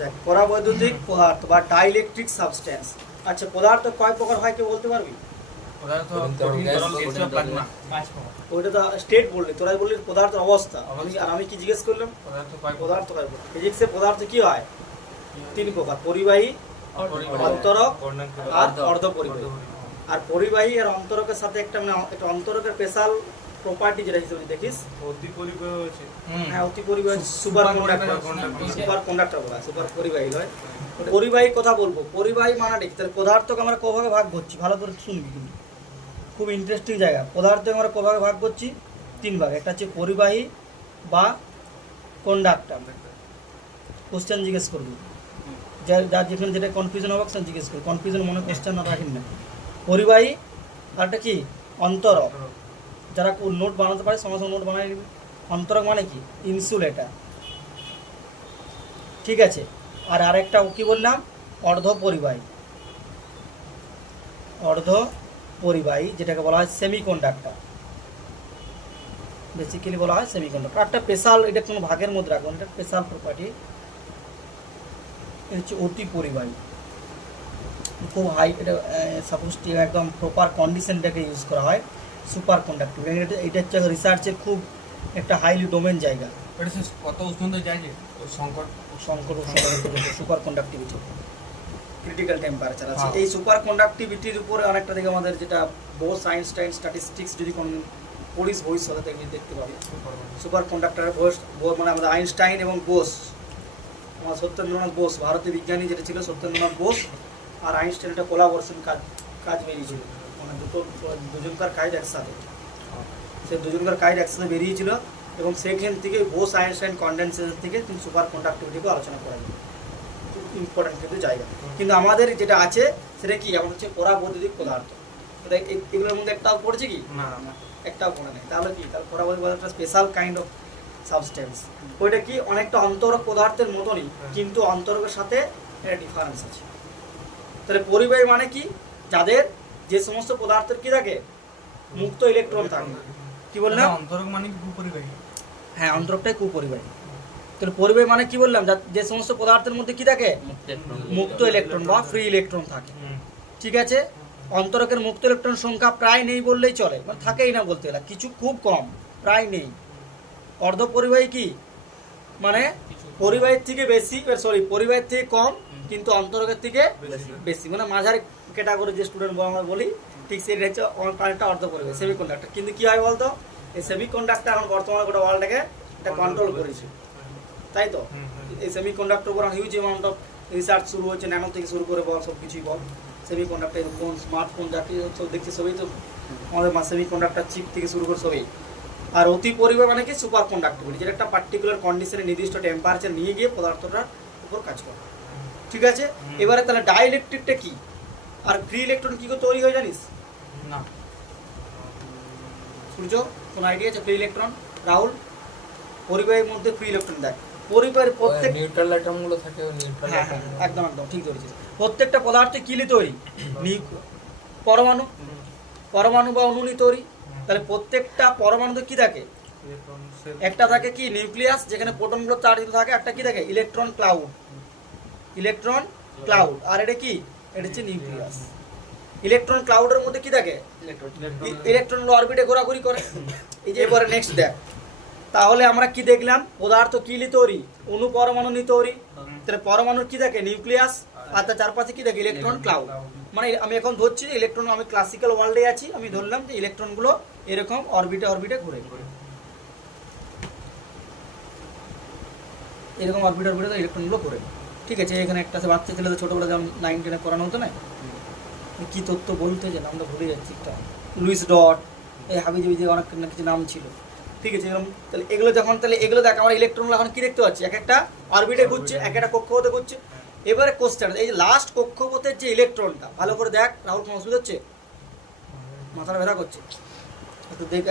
দেখ পরাবৈদ্যুতিক পদার্থ বা ডাইইলেকট্রিক সাবস্টেন্স। আচ্ছা পদার্থ কয় প্রকার হয় কেউ বলতে পারবি? পদার্থ কঠিন তরল গ্যাসীয় প্লাজমা 5 প্রকার। ওইটা তো স্টেট বললি, তোরাই বললি পদার্থের অবস্থা। আর আমি কি জিজ্ঞেস করলাম? পদার্থ কয় প্রকার? ফিজিক্সে পদার্থ কি হয়? 3 প্রকার, পরিবাহী, অন্তরক আর অর্ধপরিবাহী। আর পরিবাহী আর অন্তরকের সাথে একটা মানে একটা অন্তরকের স্পেশাল প্রপার্টি যেটা হিসেবে দেখিস, অতি পরিবাহী আছে। হ্যাঁ অতি পরিবাহী, সুপার কন্ডাক্টর। সুপার কন্ডাক্টর বলা, সুপার পরিবাহী নয়। পরিবাহী কথা বলবো, পরিবাহী মানে দেখি তাহলে পদার্থকে আমরা কভাবে ভাগ করছি, ভালো করে শুনবি কিন্তু খুব ইন্টারেস্টিং জায়গা। পদার্থকে আমরা কভাবে ভাগ করছি 3 ভাগ, একটা হচ্ছে পরিবাহী বা কন্ডাক্টর। কোশ্চেন জিজ্ঞেস করবি, যার যেখানে যেটা কনফিউশন হবে সেটা জিজ্ঞেস করবি, কনফিউশন মনে কোশ্চেন না রাখেন না। পরিবাহী আর একটা কি অন্তরক, যারা নোট বানাতে পারে সঙ্গে সঙ্গে নোট বানাই নিবি। অন্তরক মানে কি ইনসুলেটার, ঠিক আছে। আর আরেকটা কি বললাম, অর্ধ পরিবাহী। অর্ধ পরিবাহী যেটাকে বলা হয় সেমিকন্ডাক্টর, বেসিক্যালি বলা হয় সেমিকন্ডাক্টর। একটা স্পেশাল, এটা কোনো ভাগের মধ্যে রাখবেন, এটা স্পেশাল প্রপার্টি। এটা হচ্ছে অতি পরিবাহী, খুব হাই, এটা সাপোজ একদম প্রপার কন্ডিশনটাকে ইউজ করা হয়। সুপার কন্ডাক্টিভ, এটা হচ্ছে রিসার্চের খুব একটা হাইলি ডোমেন জায়গা। এটা কত উষ্ণতা যায় যে সংকট সুপার কন্ডাক্টিভিটি, ক্রিটিক্যাল টেম্পারেচার আছে। এই সুপার কন্ডাক্টিভিটির উপরে অনেকটা থেকে আমাদের যেটা বোস আইনস্টাইন স্ট্যাটিস্টিক্স যদি কোন পড়িস ভবিষ্যতে দেখতে পাবি। সুপার কন্ডাক্টরের মানে আমাদের আইনস্টাইন এবং বোস, আমার সত্যেন্দ্রনাথ বোস ভারতীয় বিজ্ঞানী যেটা ছিল সত্যেন্দ্রনাথ বোস আর আইনস্টাইন একটা কোলাবোরেশন কাজ বেরিয়েছিল, মানে দুজনকার কাজ একসাথে, সে দুজনকার কাজ একসাথে বেরিয়েছিল এবং সেখান থেকে বোস আইনস্টাইন কন্ডেন্সেশন থেকে তুমি সুপার কন্ডাক্টিভিটিকে আলোচনা করা যায়। খুব ইম্পর্টেন্ট কিন্তু জায়গা। কিন্তু আমাদের যেটা আছে সেটা কি, আমার হচ্ছে পরাবৈদ্যুতিক পদার্থ। এগুলোর মধ্যে একটাও পড়ছে কি? না, একটাও পড়ে নেই। তাহলে কি, তাহলে পরাবৈদ্যুতিক পদার্থ স্পেশাল কাইন্ড অফ সাবস্টেন্স। ওইটা কি অনেকটা অন্তরক পদার্থের মতনই, কিন্তু অন্তরকের সাথে একটা ডিফারেন্স আছে। তাহলে পরিবাহী মানে কি, যাদের যে সমস্ত পদার্থের কি থাকে মুক্ত ইলেকট্রন থাকে। কি বললাম? অন্তরক মানে কি কুপরিবাহী? হ্যাঁ অন্তরকটাই কুপরিবাহী। তাহলে পরিবাহী মানে কি বললাম, যে সমস্ত পদার্থের মধ্যে কি থাকে মুক্ত ইলেকট্রন বা ফ্রি ইলেকট্রন থাকে, ঠিক আছে। অন্তরকের মুক্ত ইলেকট্রন সংখ্যা প্রায় নেই বললেই চলে, মানে থাকেই না বলতে গেলে, কিছু খুব কম, প্রায় নেই। অর্ধ পরিবাহী কি মানে পরিবাহীর থেকে বেশি, পরিবাহীর থেকে কম কিন্তু অন্তরকের থেকে বেশি, মানে মাঝারি ক্যাটাগরি যে স্টুডেন্ট আমরা বলি, ঠিক সেটা হচ্ছে অনেকটা অর্ধ পরিবাহী সেমিকন্ডাক্টর। কিন্তু কি হয় বলতো, এই সেমিকন্ডাক্টর এখন বর্তমানে গোটা ওয়ার্ল্ডটাকে এটা কন্ট্রোল করেছে, তাই তো। এই সেমিকন্ডাক্টর উপর হিউজ অ্যামাউন্ট অফ রিসার্চ শুরু হচ্ছে, ন্যানো থেকে শুরু করে বল সব কিছুই বল। সেমিকন্ডাক্টর ফোন, স্মার্টফোন জাতীয় সব দেখছি, সবই তো আমাদের সেমিকন্ডাক্টর চিপ থেকে শুরু করে সবই। আর অতি পরিবাহী মানে কি সুপার কন্ডাক্টিভিটি, যেটা একটা পার্টিকুলার কন্ডিশনে নির্দিষ্ট টেম্পারেচার নিয়ে গিয়ে পদার্থটার উপর কাজ করে, ঠিক আছে। এবারে তাহলে ডাইইলেকট্রিকটা কি আর ফ্রি ইলেকট্রন কি করে তৈরি হয় জানিস? না। সূর্য কোন আইডিয়া আছে? ফ্রি ইলেকট্রন রাহুল, পরিবাহীর মধ্যে ফ্রি ইলেকট্রন দেখ, পরিবাহীর প্রত্যেক নিউট্রাল অ্যাটমগুলো থাকে, নিউট্রাল হ্যাঁ একদম একদম ঠিক ধরেছিস। প্রত্যেকটা পদার্থে কি নিয়ে তৈরি? পরমাণু, পরমাণু বা অণু নিয়ে তৈরি। তাহলে প্রত্যেকটা পরমাণুতে কি থাকে? একটা থাকে কি নিউক্লিয়াস, যেখানে প্রোটনগুলো চার্জ থাকে, একটা কি থাকে ইলেকট্রন ক্লাউড, ইলেকট্রন ক্লাউড। আর এটা কি, এটা হচ্ছে নিউক্লিয়াস। ইলেকট্রন ক্লাউডের মধ্যে কি থাকে? ইলেকট্রনগুলো অরবিটে ঘোরাঘুরি করে। এই যে এবারে নেক্সট দেখ, তাহলে আমরা কি দেখলাম, পদার্থ কি নিয়ে তৈরি? অণু পরমাণু নিয়ে তৈরি। তাহলে পরমাণুর কি থাকে নিউক্লিয়াস, আর তার চারপাশে কি থাকে ইলেকট্রন ক্লাউড। মানে আমি এখন ধরছি ইলেকট্রন, আমি ক্লাসিক্যাল ওয়ার্ল্ডে আছি, আমি ধরলাম যে ইলেকট্রনগুলো এরকম অরবিটে অরবিটে ঘুরে, এরকম অরবিটে অরবিটে ইলেকট্রনগুলো ঘুরে, ঠিক আছে। এখানে একটা বাচ্চা ছেলেদের ছোটবেলা যেমন 9 10 করানো হতো না, কি তথ্য বলতে যে নামটা ভুলে যাচ্ছি, একটা লুইস ডট, এই হাবিজাবি যে অনেক কিছু নাম ছিল, ঠিক আছে। এরকম তাহলে এগুলো যখন, তাহলে এগুলো দেখ আমরা ইলেকট্রনগুলো এখন কি দেখতে পাচ্ছি, এক একটা অরবিটে ঘুরছে, এক একটা কক্ষপথে ঘুরছে। এবারে কোশ্চেন, এই যে লাস্ট কক্ষপথের যে ইলেকট্রনটা, ভালো করে দেখ রাহুল, কোনো অসুবিধা হচ্ছে? মাথাটা ব্যথা করছে?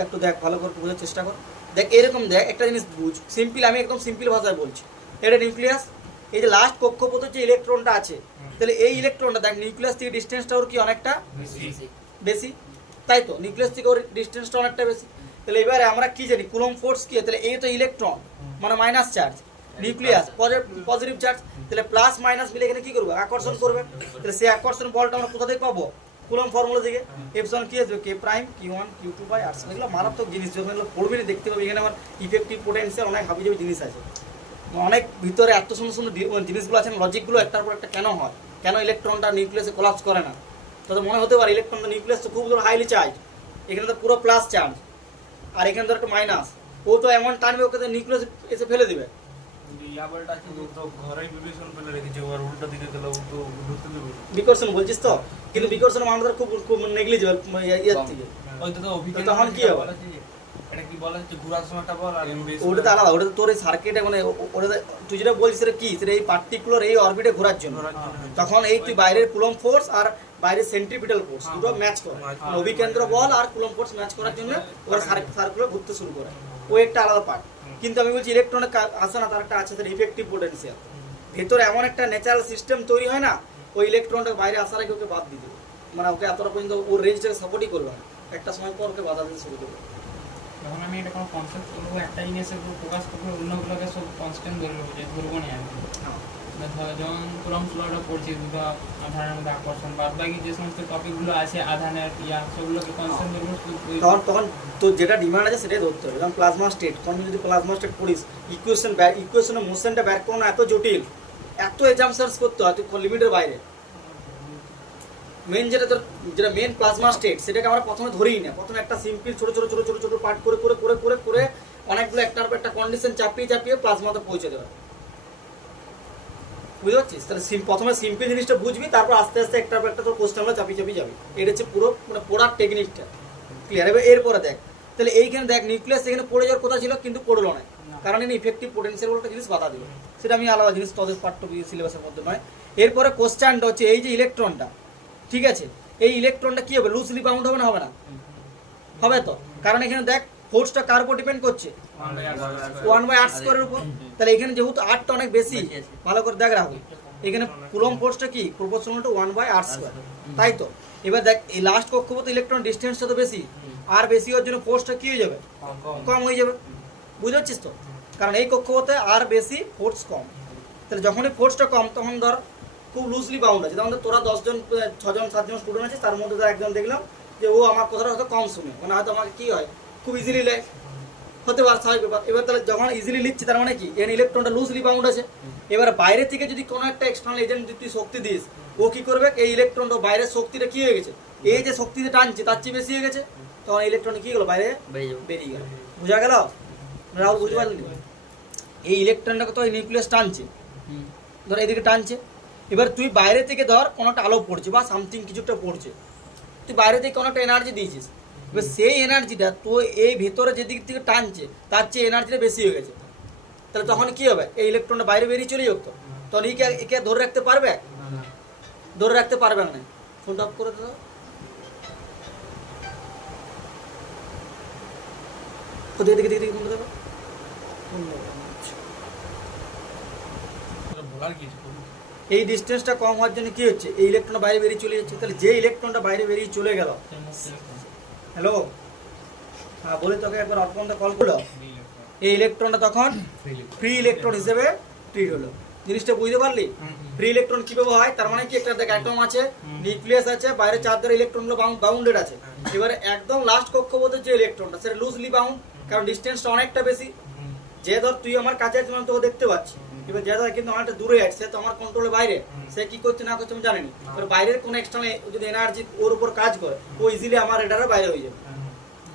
একটু দেখ ভালো করে বোঝার চেষ্টা কর। দেখ এরকম দেখ, একটা জিনিস বুঝ, সিম্পল, আমি একদম সিম্পল ভাষায় বলছি। এটা নিউক্লিয়াস, এই যে লাস্ট কক্ষপথের যে ইলেকট্রনটা আছে, তাহলে এই ইলেকট্রনটা দেখ নিউক্লিয়াস থেকে ডিস্টেন্সটা ওর কি অনেকটা বেশি, তাই তো। নিউক্লিয়াস থেকে ওর ডিস্টেন্সটা অনেকটা বেশি। তাহলে এবারে আমরা কি জানি কুলম্ব ফোর্স কি, তাহলে এই তো ইলেকট্রন মানে minus charge, nucleus positive charge, তাহলে প্লাস মাইনাস মিলে এখানে কি করবে আকর্ষণ করবে, তাহলে সেই আকর্ষণ বলটা আমরা কোথা থেকে পাবো কুলম্ব ফর্মুলা থেকে এপসিলন কি আসবে কে prime q1 q2 by r এগুলো মারাত্মক জিনিস যখন এগুলো পড়বে দেখতে পাবে এখানে আমার ইফেক্টিভ পোটেনশিয়াল অনেক হাবিজাবি জিনিস আছে, অনেক ভিতরে এত সুন্দর সুন্দর জিনিসগুলো আছে লজিকগুলো একটার পর একটা কেন হয়, কেন ইলেকট্রনটা নিউক্লিয়াসে কোলাপস করে না, তাদের মনে হতে পারে ইলেকট্রনটা নিউক্লিয়াস তো খুব হাইলি চার্জ, এখানে তো পুরো প্লাস চার্জ আর এখানে তো একটা মাইনাস, ও তো এমন টানবে ওকে তো নিউক্লিয়াস এসে ফেলে দিবে। বিকর্ষণ বলছিস তো, কিন্তু বিকর্ষণ আমাদের খুব খুব নেগলিজেবল ইয়ার থেকে, তখন কি হবে ওটা তো আলাদা, ওটা তো তোর এই সার্কিটে মানে ওটা তুই যেটা বলছিস সেটা কি, সেটা এই পার্টিকুলার এই অরবিটে ঘোরার জন্য, তখন এই তুই বাইরের কুলম্ব ফোর্স আর বাইরের সেন্ট্রিপিটাল ফোর্স দুটো ম্যাচ করে, অভিকেন্দ্র বল আর কুলম্ব ফোর্স ম্যাচ করার জন্য ওরা সার্কুলার ঘুরতে শুরু করে, ও একটা আলাদা পার্ট। কিন্তু আমি বলছি ইলেকট্রনের আসে না, তার একটা আছে তার ইফেক্টিভ পোটেনশিয়াল, ভেতরে এমন একটা ন্যাচারাল সিস্টেম তৈরি হয় না ওই ইলেকট্রনটা বাইরে আসার আগে ওকে বাদ দিয়ে দেবে, মানে ওকে এতটা পর্যন্ত ওর রেঞ্জটাকে সাপোর্টই করবে না, একটা সময় পর ওকে বাধা দিতে শুরু করবে। যখন আমি এটা কোনো কনসেপ্ট করবো একটা জিনিসের উপর ফোকাস করবো, অন্যগুলোকে সব কনস্ট্যান্ট ধরে নেবো, যে ধরবো না আমি। যেমন কুলম্ব লটা পড়ছি দুটো আধানের মধ্যে আকর্ষণ, বাদ বাকি যে সমস্ত টপিকগুলো আছে আধানের সেগুলোকে কনস্ট্যান্ট ধরবো। তখন তো যেটা ডিমান্ড আছে সেটাই ধরতে হবে, যেমন প্লাজমা স্টেট, কোন যদি প্লাজমা স্টেট পড়িস ইকুয়েশনের মোশনটা ব্যাক করো না, এত জটিল, এত এজাম্পশনস করতে হয় তুই লিমিটের বাইরে। মেন যেটা তোর যেটা মেন প্লাজমা স্টেট সেটাকে আমরা প্রথমে ধরেই না, প্রথমে একটা সিম্পল ছোট ছোট ছোট ছোট ছোট পার্ট করে করে করে করে করে অনেকগুলো একটার পর একটা কন্ডিশন চাপিয়ে চাপিয়ে প্লাজমাতে পৌঁছে দেবে, বুঝতে পারছিস? তাহলে প্রথমে সিম্পল জিনিসটা বুঝবি, তারপর আস্তে আস্তে একটার পর একটা তোর কোশ্চেনগুলো চাপিয়ে চাপিয়ে যাবে, এটা হচ্ছে পুরো মানে পড়ার টেকনিকটা ক্লিয়ার হবে। এরপরে দেখ তাহলে এইখানে দেখ নিউক্লিয়াস এখানে পড়ে যাওয়ার কথা ছিল কিন্তু পড়লো না, কারণ এখানে ইফেক্টিভ পোটেনশিয়াল বলে একটা জিনিস বাধা দিল, সেটা আমি আলাদা জিনিস তোদের পাঠ্য সিলেবাসের মধ্যে নয়। এরপরে কোশ্চেনটা হচ্ছে এই যে ইলেকট্রনটা, ঠিক আছে, এই ইলেকট্রনটা কি হবে লুজলি বাউন্ড হবে না, হবে না? হবে তো, কারণ এখানে দেখ ফোর্সটা কার উপর ডিপেন্ড করছে 1/r² এর উপর, তাহলে এখানে যেহেতু আরটা অনেক বেশি, ভালো করে দেখ রাখো এখানে কুলম্ব ফোর্সটা কি প্রপোর্শনাল টু 1/r², তাই তো? এবার দেখ এই লাস্ট কক্ষপথে ইলেকট্রন ডিসটেন্সটা তো বেশি, আর বেশি হওয়ার জন্য ফোর্সটা কি হয়ে যাবে কম হয়ে যাবে, বুঝতে পারছিস তো? কারণ এই কক্ষপথে আর বেশি ফোর্স কম, তাহলে যখনই ফোর্সটা কম তখন ধর খুব লুজলি বাউন্ড আছে, যেমন তোরা 10 জন 6 জন 7 জন স্টুডেন্ট আছে, তার মধ্যে ধর একজন দেখলাম যে ও আমার কথাটা হয়তো কম শুনে, মানে হয়তো আমাকে কি হয় খুব ইজিলি লেখ হতে পারে স্বাভাবিক ব্যাপার। এবার তাহলে যখন ইজিলি লিখছি তার মানে কি এর ইলেকট্রনটা লুজলি বাউন্ড আছে, এবার বাইরে থেকে যদি কোনো একটা এক্সটার্নাল এজেন্ট যদি তুই শক্তি দিস, ও কি করবে এই ইলেকট্রনটা বাইরের শক্তিটা কি হয়ে গেছে, এই যে শক্তিতে টানছে তার চেয়ে বেশি হয়ে গেছে, তখন ইলেকট্রন কি গেলো বাইরে বেরিয়ে গেল, বুঝা গেল? রাহুল বুঝতে পারলি? এই ইলেকট্রনটাকে তো নিউক্লিয়াস টানছে, ধর এদিকে টানছে, এবার তুই বাইরে থেকে ধর কোনো একটা আলো পড়ছে বা সামথিং কিছু একটা পড়ছে, তুই বাইরে থেকে কোনো একটা এনার্জি দিয়েছিস, এবার সেই এনার্জিটা তো এই ভেতরে যেদিক থেকে টানছে তার চেয়ে এনার্জিটা বেশি হয়ে গেছে, তাহলে তখন কি হবে এই ইলেকট্রনটা বাইরে বেরিয়ে চলে যাবে, তো তখন একে ধরে রাখতে পারবে, ধরে রাখতে পারবে না। ফোনটা অফ করে দাও, দেখে দেখে দেখে ফোনটা দেবো, এই ডিস্টেন্সটা কম হওয়ার জন্য কি হচ্ছে এই ইলেকট্রনটা বাইরে বেরিয়ে চলে যাচ্ছে, তাহলে যে ইলেকট্রনটা বাইরে বেরিয়ে চলে গেল, হ্যালো হ্যাঁ বলি তোকে একবার অর্পণটা কল করলো, এই ইলেকট্রনটা তখন ফ্রি ইলেকট্রন হিসেবে ট্রিট হলো, জিনিসটা বুঝতে পারলি? ফ্রি ইলেকট্রন কিভাবে হয়, তার মানে কি একটা দেখ অ্যাটম আছে, নিউক্লিয়াস আছে, বাইরে চারধারে ইলেকট্রনগুলো বাউন্ডেড আছে, এবারে একদম লাস্ট কক্ষপথের যে ইলেকট্রনটা সেটা লুজলি বাউন্ড, কারণ ডিস্টেন্সটা অনেকটা বেশি, যে ধর তুই আমার কাছে আছিস আমি তোকে দেখতে পাচ্ছি, এবার যে ধর কিন্তু অনেকটা দূরে আছে, সে তো আমার কন্ট্রোলের বাইরে, সে কি করছে না করছে আমি জানিনি, এবার বাইরের কোনো এক্সটার্নাল যদি এনার্জি ওর উপর কাজ করে ও ইজিলি আমার রেডারের বাইরে হয়ে যাবে,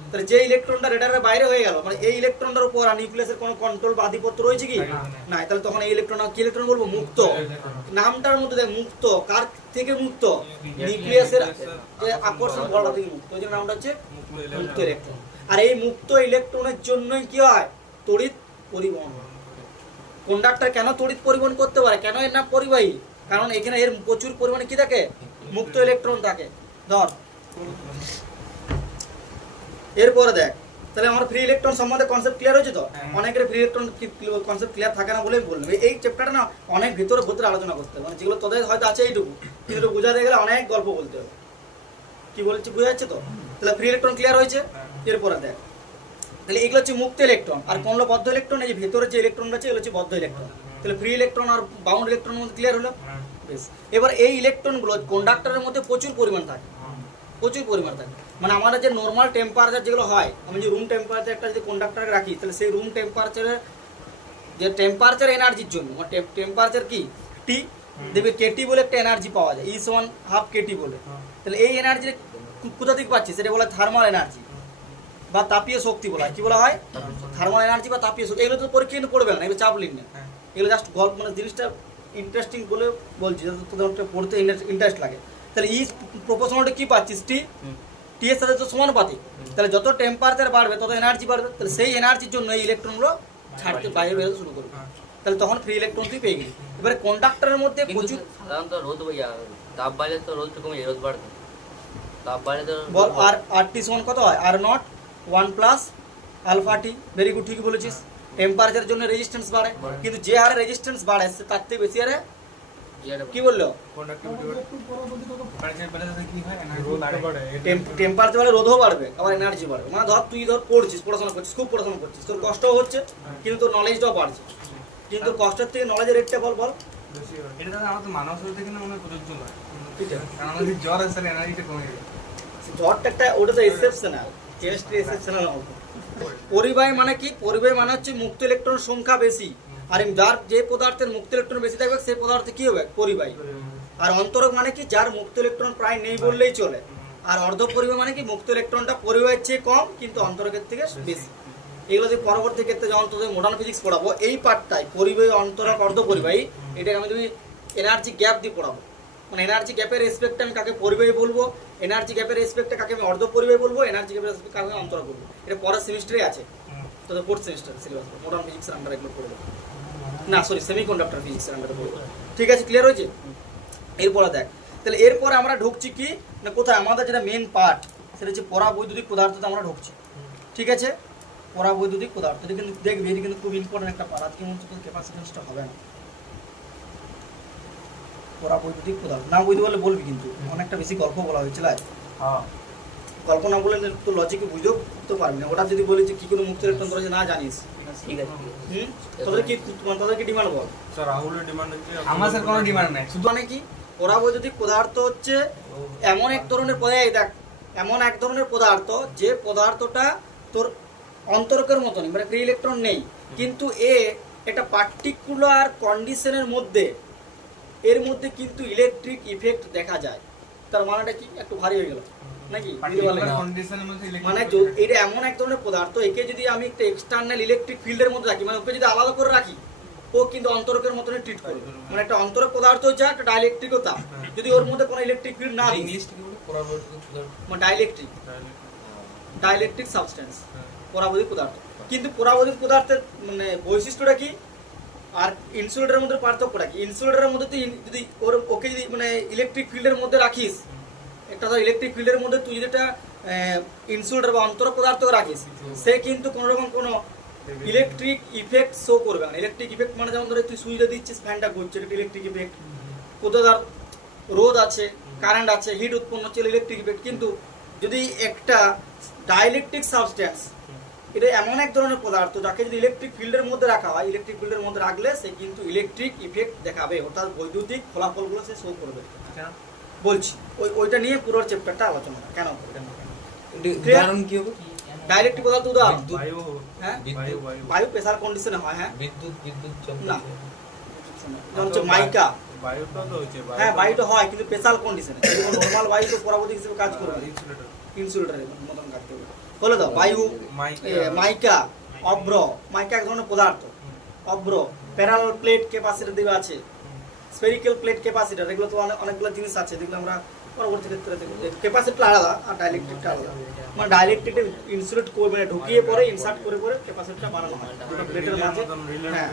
তাহলে যে ইলেকট্রনটা রেডারের বাইরে হয়ে গেল মানে এই ইলেকট্রনটার উপর আর নিউক্লিয়াসের কোনো কন্ট্রোল বা আধিপত্য রয়েছে কি না, তাহলে তখন এই ইলেকট্রন কি ইলেকট্রন বলবো মুক্ত, নামটার মধ্যে দেখ মুক্ত, কার থেকে মুক্ত, নিউক্লিয়াসের যে আকর্ষণ বলটা থেকে মুক্ত, ওই জন্য নামটা হচ্ছে মুক্ত ইলেকট্রন। আর এই মুক্ত ইলেকট্রনের জন্যই কি হয় তড়িৎ পরিবহন, কন্ডাক্টর কেন তড়িৎ পরিবহন করতে পারে, কেন এর নাম পরিবাহী, কারণ এখানে এর প্রচুর পরিমাণে কি থাকে মুক্ত ইলেকট্রন থাকে। ধর এরপরে দেখ তাহলে আমার ফ্রি ইলেকট্রন সম্বন্ধে কনসেপ্ট ক্লিয়ার হয়েছে তো, অনেকের ফ্রি ইলেকট্রন কনসেপ্ট ক্লিয়ার থাকে না বলেই বললাম, এই চ্যাপ্টারটা না অনেক ভিতরে ভিতরে আলোচনা করতে হবে, মানে যেগুলো তোদের হয়তো আছে এইটুকু, কিন্তু বোঝাতে গেলে অনেক গল্প বলতে হবে, কি বলছি বোঝা যাচ্ছে তো? তাহলে ফ্রি ইলেকট্রন ক্লিয়ার হয়েছে। এরপরে দেখ তাহলে এগুলো হচ্ছে মুক্ত ইলেকট্রন, আর কোন হলো বদ্ধ ইলেকট্রন? এই যে ভেতরে যে ইলেকট্রন আছে এগুলো হচ্ছে বদ্ধ ইলেকট্রন। তাহলে free electron are bound electron মধ্যে ক্লিয়ার হলো। বেশ, এবার এই ইলেকট্রনগুলো কন্ডাক্টরের মধ্যে প্রচুর পরিমাণ থাকে, প্রচুর পরিমাণ থাকে। মানে আমাদের যে নর্মাল টেম্পারেচার যেগুলো হয়, আমি যে রুম টেম্পারেচার একটা যদি কন্ডাক্টরকে রাখি, তাহলে সেই রুম টেম্পারেচারের যে টেম্পারেচার এনার্জির জন্য, মানে টেম্পারেচার কি টি, দেখবে কেটি বলে একটা এনার্জি পাওয়া যায়, ইজ ওয়ান হাফ কেটি বলে। তাহলে এই এনার্জি কোথা থেকে পাচ্ছি? সেটা বলা হয় থার্মাল এনার্জি বা তাপীয় শক্তি বলা হয়। কি বলা হয়? থার্মাল এনার্জি বা তাপীয় শক্তি। এগুলো তো পরীক্ষা কিন্তু পড়বে না, এগুলো চাপ লিখ না, এগুলো জাস্ট গল্প, মানে জিনিসটা ইন্টারেস্টিং বলে বলছি, যাতে তোদের পড়তে ইন্টারেস্ট লাগে। তাহলে ই প্রপোর্শনালটা কি পাচ্ছিস? টি, টি এর সাথে তো সমানুপাতিক। তাহলে যত টেম্পারেচার বাড়বে তত এনার্জি বাড়বে। তাহলে সেই এনার্জির জন্য এই ইলেকট্রনগুলো ছাড়তে বাইরে বেরোতে শুরু করবে। তাহলে তখন ফ্রি ইলেকট্রন তুই পেয়ে গেলি। এবারে কন্ডাক্টরের মধ্যে প্রচুর সাধারণত রোদ তাপ বাড়লে তো রোদ কমে যায়, রোদ বাড়বে, তাপ বাড়লে তো বল আর টি সমান কত হয়? R naught 1 plus alpha T. Very good, ঠিকই বলেছিস। টেম্পারেচারের জন্য রেজিস্ট্যান্স বাড়ে, কিন্তু যে হারে রেজিস্ট্যান্স বাড়ে সে তার থেকে বেশি হারে কি বললো? টেম্পারেচার বাড়লে রোধও বাড়বে, আবার এনার্জি বাড়বে। মানে ধর তুই পড়ছিস, পড়াশোনা করছিস, খুব পড়াশোনা করছিস, তোর কষ্টও হচ্ছে কিন্তু তোর নলেজটাও বাড়ছে। কিন্তু কষ্টের থেকে নলেজের রেটটা বল বল। এটা দাদা আমার তো মানব শরীর থেকে না মনে হয় প্রযোজ্য নয়, কারণ আমাদের জ্বর আসলে এনার্জিটা কমে যাবে। জ্বরটা একটা, ওটা তো এক্সেপশনাল, কেমিস্ট্রি এক্সেপশনাল অঙ্ক। পরিবাহী মানে কি? পরিবাহী মানে হচ্ছে মুক্ত ইলেকট্রন সংখ্যা বেশি, আর যার যে পদার্থের মুক্ত ইলেকট্রন বেশি থাকবে সেই পদার্থে কি হবে? পরিবাহী। আর অন্তরক মানে কি? যার মুক্ত ইলেকট্রন প্রায় নেই বললেই চলে। আর অর্ধ পরিবাহী মানে কি? মুক্ত ইলেকট্রনটা পরিবাহীর চেয়ে কম কিন্তু অন্তরকের থেকে বেশি। এগুলো যে পরবর্তী ক্ষেত্রে যখন তোদের মডার্ন ফিজিক্স পড়াবো, এই পার্টটাই পরিবাহী, অন্তরক, অর্ধ পরিবাহী, এটাকে আমি তুমি এনার্জি গ্যাপ দিয়ে পড়াবো। মানে এনার্জি গ্যাপের রেসপেক্টে আমি কাকে পরিবাহী বলবো, এনার্জি গ্যাপের রেসপেক্টে কাকে আমি অর্ধ পরিবাহী বলবো, এনার্জি গ্যাপের রেসপেক্টে কাকে আমি অন্তরক বলবো। এটা পরের সেমিস্টারে আছে, তোদের ফোর্থ সেমিস্টার সিলেবাস মডার্ন ফিজিক্সের আন্ডারে এগুলো পড়বো না, সরি সেমিকন্ডাক্টর ফিজিক্সের আন্ডারে পড়বো। ঠিক আছে, ক্লিয়ার হয়েছে? এরপরে দেখ, তাহলে এরপরে আমরা ঢুকছি কি না কোথায়? আমাদের যেটা মেন পার্ট সেটা হচ্ছে পরাবৈদ্যুতিক পদার্থতে আমরা ঢুকছি। ঠিক আছে, পরাবৈদ্যুতিক পদার্থ, এটা কিন্তু দেখবি, এটা কিন্তু খুব ইম্পর্টেন্ট একটা পার্ট। আজকে মনে হচ্ছে ক্যাপাসিটেন্সটা হবে না। পরাবৈদ্যুতিক পদার্থ না বুঝতে পারলে বলবি, কিন্তু অনেকটা বেশি গল্প বলা হয়েছিল। গল্প না বললে তো লজিকে বুঝতেও তো পারবি না। ওটা যদি বলি যে কি কোনো মুক্ত ইলেকট্রন তোরা যে না জানিস, ঠিক আছে। তোদের কি ডিমান্ড বল? স্যার রাহুলের ডিমান্ড হচ্ছে আমার স্যার কোনো ডিমান্ড নাই, শুধু মানে কি? পরাবৈদ্যুতিক পদার্থ হচ্ছে এমন এক ধরনের পদার্থ, দেখ এমন এক ধরনের পদার্থ যে পদার্থটা তোর অন্তরকের মতনই, মানে ফ্রি ইলেকট্রন নেই, কিন্তু একটা পার্টিকুলার কন্ডিশনের মধ্যে এর মধ্যে কিন্তু ইলেকট্রিক ইফেক্ট দেখা যায়। তার মানেটা কি? একটু ভারী হয়ে গেল নাকি? মানে এটা এমন এক ধরনের পদার্থ, একে যদি আমি একটা এক্সটার্নাল ইলেকট্রিক ফিল্ডের মধ্যে রাখি, মানে ওকে যদি আলাদা করে রাখি, ও কিন্তু অন্তরকের মতনই ট্রিট করবে। মানে একটা অন্তরক পদার্থ হচ্ছে একটা ডাইলেকট্রিকও তা, যদি ওর মধ্যে কোনো ইলেকট্রিক ফিল্ড না দিই, মানে ডাইলেকট্রিক সাবস্টেন্স, পরাবৈদ্যুতিক পদার্থ। কিন্তু পরাবৈদ্যুতিক পদার্থের মানে বৈশিষ্ট্যটা কি আর ইনসুলেটরের মধ্যে পার্থক্যটা কি? ইনসুলেটরের মধ্যে তুই যদি ওকে যদি মানে ইলেকট্রিক ফিল্ডের মধ্যে রাখিস, একটা ধর ইলেকট্রিক ফিল্ডের মধ্যে তুই যদি একটা ইনসুলেটর বা অন্তরক পদার্থকে রাখিস, সে কিন্তু কোনো রকম কোনো ইলেকট্রিক ইফেক্ট শো করবে না। ইলেকট্রিক ইফেক্ট মানে যেমন ধরে তুই সুইচটা দিচ্ছিস, ফ্যানটা ঘুরছে, এটা ইলেকট্রিক ইফেক্ট। কোথাও ধর রোদ আছে, কারেন্ট আছে, হিট উৎপন্ন হচ্ছে, ইলেকট্রিক ইফেক্ট। কিন্তু যদি একটা ডাইলেকট্রিক সাবস্টেন্স, এটা এমন এক ধরনের পদার্থ যাকে যদি ইলেকট্রিক ফিল্ডের মধ্যে রাখা হয়, ইলেকট্রিক ফিল্ডের মধ্যে রাখলে সে কিন্তু ইলেকট্রিক ইফেক্ট দেখাবে, অর্থাৎ বৈদ্যুতিক ফলাফলগুলো সে শো করবে। বলছি ওইটা নিয়ে পুরো চ্যাপ্টারটা আলোচনা কেন উদাহরণ কি হবে? ডাইলেকট্রিক পদার্থ উদাহরণ, বায়ু, হ্যাঁ বায়ু, বায়ু প্রেসার কন্ডিশনে হয়, হ্যাঁ বিদ্যুৎ না, যেমন হচ্ছে মাইকা, বায়ুটা তো হচ্ছে হ্যাঁ বায়ুটা হয় কিন্তু স্পেশাল কন্ডিশনে। নরমাল বায়ু তো পরাবৈদ্যুতিক হিসেবে কাজ করবে, ইনসুলেটরের মতন কাজ করবে। হলো তো বায়ু, মাইকা, অভ্র, মাইকা এক ধরনের পদার্থ, অভ্র, প্যারাল প্লেট ক্যাপাসিটর দেওয়া আছে, স্ফেরিক্যাল প্লেট ক্যাপাসিটর, এগুলো তো অনেকগুলো জিনিস আছে যেগুলো আমরা পরবর্তী ক্ষেত্রে দেখব। ক্যাপাসিটর আলাদা আর ডাইলেকট্রিকটা আলাদা। মানে ডাইলেকট্রিকটা ইনসুলেট করবে না, ঢুকিয়ে পরে ইনসার্ট করে করে ক্যাপাসিটরটা বানানো হয় দুটো প্লেটের মাঝে। হ্যাঁ,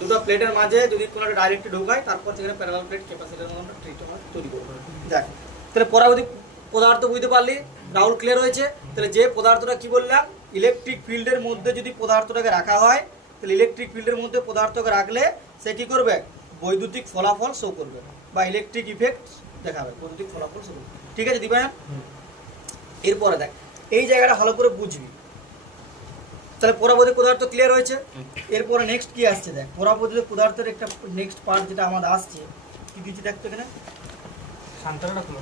দুটো প্লেটের মাঝে যদি কোনো একটা ডাইলেকট্রিক ঢোকায়, তারপর সেখানে প্যারালাল প্লেট ক্যাপাসিটর মতো আমরা ট্রিট তৈরি করবো। দেখ তাহলে পরাবৈদ্যুতিক পদার্থ বুঝতে পারলি, রাহুল ক্লিয়ার হয়েছে? তাহলে যে পদার্থটা কি বললাম, ইলেকট্রিক ফিল্ডের মধ্যে যদি পদার্থটাকে রাখা হয়, তাহলে ইলেকট্রিক ফিল্ডের মধ্যে পদার্থকে রাখলে সে কি করবে? বৈদ্যুতিক ফলাফল শো করবে বা ইলেকট্রিক ইফেক্ট দেখাবে, বৈদ্যুতিক ফলাফল শো করবে। ঠিক আছে দিবায়ন? এরপরে দেখ এই জায়গাটা ভালো করে বুঝবি। তাহলে পরাবৈদ্যুতিক পদার্থ ক্লিয়ার হয়েছে। এরপরে নেক্সট কি আসছে দেখ, পরাবৈদ্যুতিক পদার্থের একটা নেক্সট পার্ট যেটা আমাদের আসছে কি কিছু দেখতো এখানে, শান্তরাটা খুলো।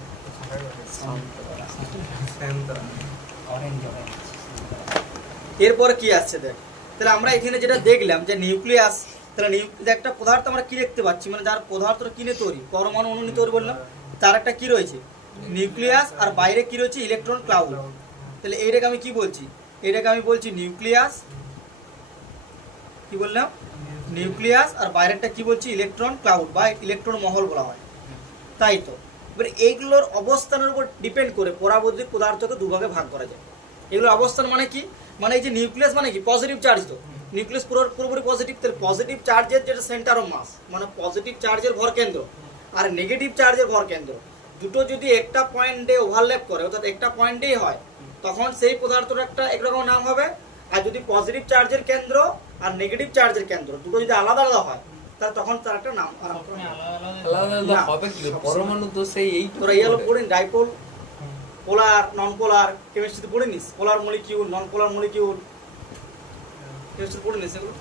এরপরে কি আসছে দেখ। তাহলে আমরা এখানে যেটা দেখলাম যে নিউক্লিয়াস, তাহলে একটা পদার্থ আমরা কি দেখতে পাচ্ছি, মানে যার পদার্থটা কিনে তৈরি, পরমাণু অণু নিয়ে তৈরি বললাম, তার একটা কি রয়েছে নিউক্লিয়াস, আর বাইরে কি রয়েছে ইলেকট্রন ক্লাউড। তাহলে এইটাকে আমি কি বলছি, এটাকে আমি বলছি নিউক্লিয়াস, কি বললাম নিউক্লিয়াস, আর বাইরেটা কি বলছি ইলেকট্রন ক্লাউড বা ইলেকট্রন মহল বলা হয়, তাই তো। এবার এইগুলোর অবস্থানের উপর ডিপেন্ড করে পরাবৈদ্যুতিক পদার্থকে দুভাগে ভাগ করা যায়। এগুলোর অবস্থান মানে কি, মানে এই যে নিউক্লিয়াস মানে কি পজিটিভ চার্জ, তো নিউক্লিয়াস পুরোপুরি পজিটিভ, তাহলে পজিটিভ চার্জের যেটা সেন্টার অফ মাস, মানে পজিটিভ চার্জের ভর কেন্দ্র, আর নেগেটিভ চার্জের ভর কেন্দ্র, দুটো যদি একটা পয়েন্টে ওভারল্যাপ করে, অর্থাৎ একটা পয়েন্টেই হয়, তখন সেই পদার্থটার একটা একরকম নাম হবে। আর যদি পজিটিভ চার্জের কেন্দ্র আর নেগেটিভ চার্জের কেন্দ্র দুটো যদি আলাদা আলাদা হয়, তাহলে তখন তার একটা নাম আলাদা হবে কি পরমাণু তো সেই এই তোরা ইয়েলো পড়িস, ডাইপোল, পোলার, নন পোলার, কেমিস্ট্রিতে পড়িনিস, পোলার মলিকিউল, নন পোলার মলিকিউল, কেমিস্ট্রিতে পড়িনিস এগুলো?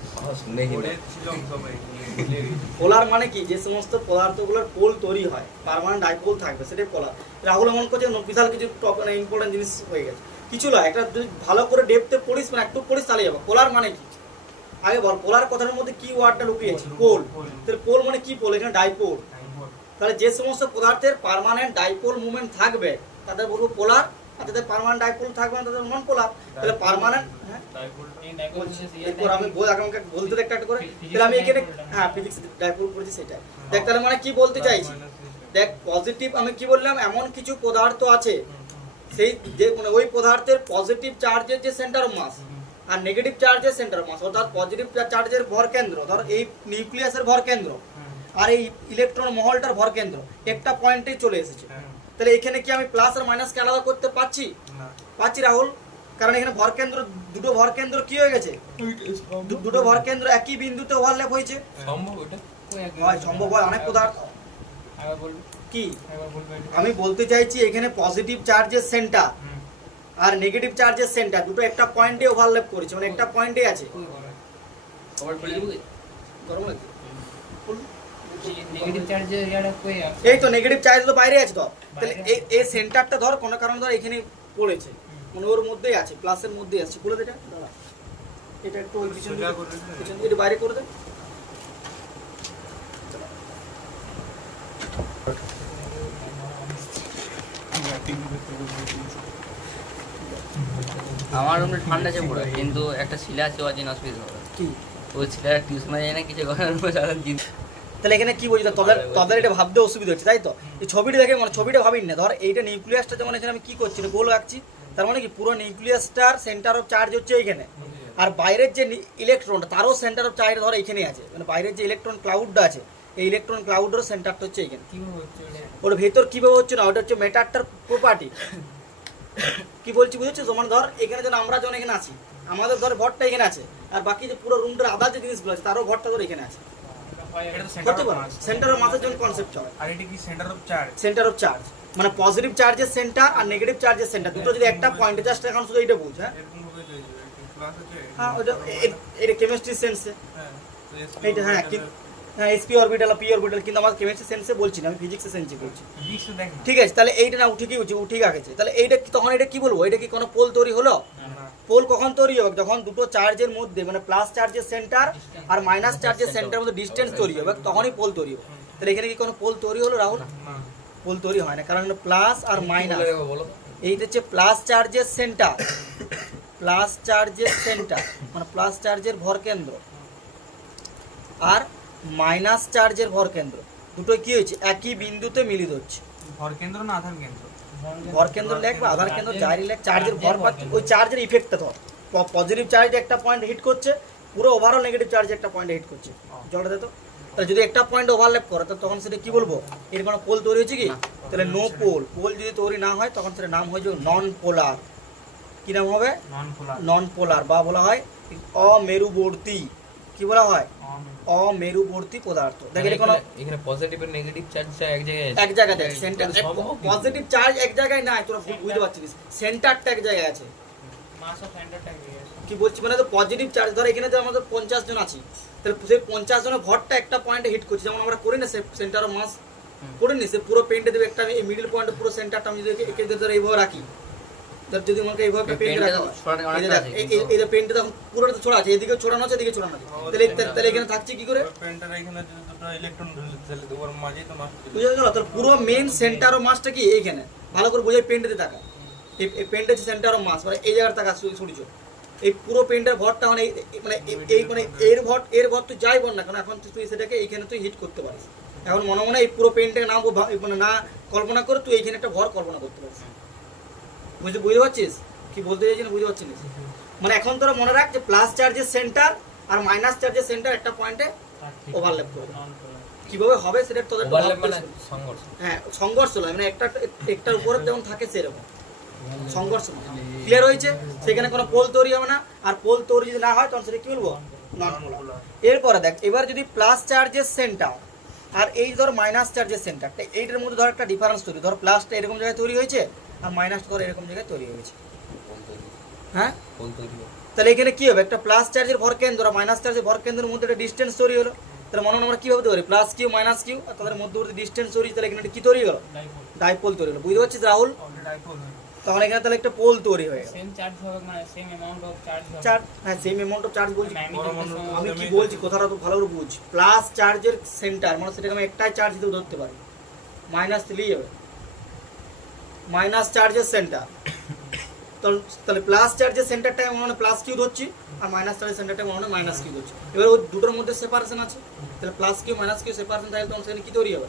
পড়েছিলাম সবাই। পোলার মানে কি, যে সমস্ত পদার্থগুলোর পোল তৈরি হয়, পার্মানেন্ট ডাইপোল থাকবে, সেটাই পোলার। রাহুল এমন করছে বিশাল কিছু ইম্পর্টেন্ট জিনিস হয়ে গেছে, কিছু নয়, একটা যদি ভালো করে ডেপথে পড়িস, মানে একটু পড়িস তাহলে যাবে। পোলার মানে কি আগে বল, পোলার কথার মধ্যে কি ওয়ার্ডটা লুকিয়েছে, পোল। তাহলে পোল মানে কি, পোল এখানে ডাইপোল। তাহলে যে সমস্ত পদার্থের পার্মানেন্ট ডাইপোল মুভমেন্ট থাকবে তাদের বলবো পোলার, আর যাদের পার্মানেন্ট ডাইপোল থাকবে না তাদের নন পোলার। তাহলে পার্মানেন্ট, হ্যাঁ এরপর আমি আমাকে বলতে দে একটা একটা করে। তাহলে আমি এখানে হ্যাঁ ফিজিক্স ডাইপোল করেছি সেটা দেখ। তাহলে মানে কি বলতে চাইছি দেখ, পজিটিভ আমি কি বললাম, এমন কিছু পদার্থ আছে সেই যে মানে ওই পদার্থের পজিটিভ চার্জের যে সেন্টার অফ মাস আর নেগেটিভ চার্জের সেন্টার অফ মাস, অর্থাৎ পজিটিভ চার্জের ভর কেন্দ্র, ধর এই নিউক্লিয়াসের ভর কেন্দ্র আর এই ইলেকট্রন মহলটার ভর কেন্দ্র একটা পয়েন্টেই চলে এসেছে। তাহলে এখানে কি আমি প্লাস আর মাইনাসকে আলাদা করতে পারছি? পাচ্ছি রাহুল, কারণ এখানে ভর কেন্দ্র, দুটো ভর কেন্দ্র কি হয়ে গেছে, দুটো ভর কেন্দ্র একই বিন্দুতে ওভারল্যাপ হয়েছে। সম্ভব ওটা হয়, সম্ভব হয়, অনেক পদার্থ কি আমি বলতে চাইছি, এখানে পজিটিভ চার্জের সেন্টার আর নেগেটিভ চার্জের সেন্টার দুটো একটা পয়েন্টে ওভারল্যাপ করেছে, মানে একটা পয়েন্টে আছে। গরম লাগছে? নেগেটিভ চার্জের ইয়াটা কই আছে? এই তো নেগেটিভ চার্জ তো বাইরে আছে, তো তাহলে এই সেন্টারটা ধর কোনো কারণে ধর এখানে পড়েছে, মানে ওর মধ্যেই আছে, প্লাসের মধ্যেই আছে, খুলে দে এটা দাঁড়া, এটা একটু ওই পিছন দিকে এটা বাইরে করে দে। আমার রুমে ঠান্ডা আছে পুরো, কিন্তু একটা ছেলে আছে ওর জন্য অসুবিধা হবে। কি ওই ছেলেটা টিউশনে যায় না, কিছু করে রুমে সারা দিন। তাহলে এখানে কি বলছি, তোদের এটা ভাবতে অসুবিধা হচ্ছে, তাই তো? এই ছবিটা দেখে মানে ছবিটা ভাবিন না, ধর এইটা নিউক্লিয়াসটা যেমন এখানে আমি কি করছি, গোল আঁকছি, তার মানে কি পুরো নিউক্লিয়াসটার সেন্টার অফ চার্জ হচ্ছে এইখানে, আর বাইরের যে ইলেকট্রনটা তারও সেন্টার অফ চার্জ ধর এইখানে আছে, মানে বাইরের যে ইলেকট্রন ক্লাউডটা আছে, এই ইলেকট্রন ক্লাউডের সেন্টারটা হচ্ছে এইখানে। ওর ভেতর কিভাবে হচ্ছে না, ওটা হচ্ছে ম্যাটারটার প্রপার্টি। কি বলছি বুঝেছো? যেমন ধর এখানে যেন আমরা যখন এখানে আছি, আমাদের ধর ভরটা এখানে আছে, আর বাকি যে পুরো রুমটার আদার যে জিনিসগুলো আছে তারও ভরটা ধর এখানে আছে। সেন্টার অফ মাসের জন্য কনসেপ্ট হয়, আর এটা কি centre of charge? Centre of charge মানে পজিটিভ চার্জের সেন্টার আর নেগেটিভ চার্জের সেন্টার দুটো যদি একটা পয়েন্টে, জাস্ট এখন শুধু এইটা বুঝ। হ্যাঁ এরকম ভাবে তৈরি হয় ক্লাস আছে। হ্যাঁ ওটা এটা কেমিস্ট্রি সেন্সে, হ্যাঁ তো এইটা হ্যাঁ হ্যাঁ এসপি অরবিটাল আর পি অরবিটাল, কিন্তু আমার কেমিস্ট্রি সেন্সে বলছি না, আমি ফিজিক্সের সেন্সে বলছি। ফিজিক্সে দেখ না। ঠিক আছে, তাহলে এইটা না ঠিকই হচ্ছে, ঠিক আছে। তাহলে এইটা তখন এটা কি বলবো, এটা কি কোনো পোল তৈরি হলো? পোল কখন তৈরি হবে, যখন দুটো চার্জের মধ্যে মানে প্লাস চার্জের সেন্টার আর মাইনাস চার্জের সেন্টারের মধ্যে ডিস্টেন্স তৈরি হবে, তখনই পোল তৈরি হবে। তাহলে এখানে কি কোনো পোল তৈরি হলো রাহুল? পোল তৈরি হয় না, কারণ প্লাস আর মাইনাস, এইটা হচ্ছে প্লাস চার্জের সেন্টার, প্লাস চার্জের সেন্টার মানে প্লাস চার্জের ভর কেন্দ্র, আর মাইনাস চার্জের ভর কেন্দ্র, দুটো কি হয়েছে একই বিন্দুতে মিলিত হচ্ছে। ভর কেন্দ্র না আধান কেন্দ্র? ভর কেন্দ্র লেখ বা আধান কেন্দ্র যাই লেখ, চার্জের ভর পাচ্ছে, ওই চার্জের ইফেক্টটা ধর পজিটিভ চার্জ একটা পয়েন্ট হিট করছে, পুরো ওভারঅল নেগেটিভ চার্জ একটা পয়েন্টে হিট করছে, জলটা দে তো। তাহলে যদি একটা পয়েন্ট ওভারল্যাপ করে তখন সেটা কি বলবো, এর কোনো পোল তৈরি হচ্ছে কি? তাহলে নো পোল। পোল যদি তৈরি না হয় তখন সেটা নাম হয়ে যাবে নন পোলার। কি নাম হবে? নন পোলার, বা বলা হয় অমেরুবর্তী। কি বলা হয়? অমেরুবর্তী পদার্থ। দেখ এটা কোনো এখানে পজিটিভ আর নেগেটিভ চার্জটা এক জায়গায় আছে। এক জায়গাতে আছে, সেন্টার সম্ভব কি? পজিটিভ চার্জ এক জায়গায় নাই, তোরা বুঝতে পারছিস, সেন্টারটা এক জায়গায় আছে। মাস অফ সেন্টারটা কি আছে? কি বলছি মানে তো পজিটিভ চার্জ, ধর এখানে তো আমাদের 50 জন আছি, তাহলে সেই 50 জনের ভরটা একটা পয়েন্টে হিট করছে, যেমন আমরা করি না সেন্টার অফ মাস করে নি, সে পুরো পেন্টে দেবে একটা, এই মিডল পয়েন্টে পুরো সেন্টারটা আমি যদি একে ধরে এইভাবে রাখি, তাহলে যদি আমাকে এইভাবে পেন্টে রাখা হয়, এই যে পেন্টে তখন পুরোটা তো ছড়া আছে, এদিকে ছড়ানো আছে, এদিকে ছড়ানো আছে, তাহলে এখানে থাকছে কি করে, পেন্টার এখানে যদি দুটো ইলেকট্রন ঢুকলে তাহলে তো ওর মাঝেই তো মাস বুঝে গেল? তাহলে পুরো মেইন সেন্টার অফ মাসটা কি এইখানে, ভালো করে বোঝাই, পেন্টেতে থাকা, এই পেন্ট হচ্ছে সেন্টার অফ মাস, মানে এই জায়গার থাকা সূর্য, এই পুরো পেন্টের ভরটা মানে মানে এর ভর তুই যাই বল না কেন, এখন তুই সেটাকে এইখানে তুই হিট করতে পারিস। এখন মনে মনে এই পুরো পেন্টটাকে না মানে না কল্পনা করে তুই এইখানে একটা ভর কল্পনা করতে পারিস। বুঝতে পারছিস কি বলতে চাইছি না? বুঝতে পারছিস? মানে এখন তোরা মনে রাখ যে প্লাস চার্জের সেন্টার আর মাইনাস চার্জের সেন্টার একটা পয়েন্টে ওভারল্যাপ করবে। কিভাবে হবে সেটা তোদের ওভারল্যাপ মানে সংঘর্ষ। হ্যাঁ, সংঘর্ষ নয়, মানে একটার উপরে যেমন থাকে সেরকম সংঘর্ষ। ক্লিয়ার হয়েছে? সেখানে কোনো পোল তৈরি হবে না, আর পোল তৈরি যদি না হয় তখন সেটা কি বলবো, নন পোলার। এরপরে দেখ, এবার যদি প্লাস চার্জের সেন্টার আর এই ধর মাইনাস চার্জের সেন্টারটা, এইটার মধ্যে ধর একটা ডিফারেন্স তৈরি, ধর প্লাসটা এরকম জায়গায় তৈরি হয়েছে আর মাইনাসটা ধর এরকম জায়গায় তৈরি হয়েছে, হ্যাঁ, তাহলে এখানে কি হবে, একটা প্লাস চার্জের ভর কেন্দ্র আর মাইনাস চার্জের ভর কেন্দ্রের মধ্যে একটা ডিস্টেন্স তৈরি হলো, তাহলে মনে আমরা কি ভাবতে পারি, প্লাস কিউ মাইনাস কিউ, আর তাদের মধ্যবর্তী ডিস্টেন্স তৈরি, তাহলে এখানে কি তৈরি হলো, ডাইপোল তৈরি হলো। বুঝতে পারছিস রাহুল? তখন এখানে তাহলে একটা পোল তৈরি হয়ে গেল, সেম চার্জ হবে, মানে সেম অ্যামাউন্ট অফ চার্জ হবে। চার্জ, হ্যাঁ সেম অ্যামাউন্ট অফ চার্জ বলছি। ম্যাগনেটিক আমি কি বলছি কথাটা তো ভালো করে বুঝ, প্লাস চার্জের সেন্টার মানে সেটাকে আমি একটাই চার্জ হিসেবে ধরতে পারি, মাইনাস দিলেই হবে, মাইনাস চার্জের সেন্টার, তাহলে প্লাস চার্জের সেন্টারটা মনে হয় প্লাস কিউ ধরছি, আর মাইনাস চার্জের সেন্টারটা মনে হয় মাইনাস কিউ ধরছি। এবার ওই দুটোর মধ্যে সেপারেশন আছে, তাহলে plus Q minus Q separation থাকলে তখন সেখানে কি তৈরি হবে,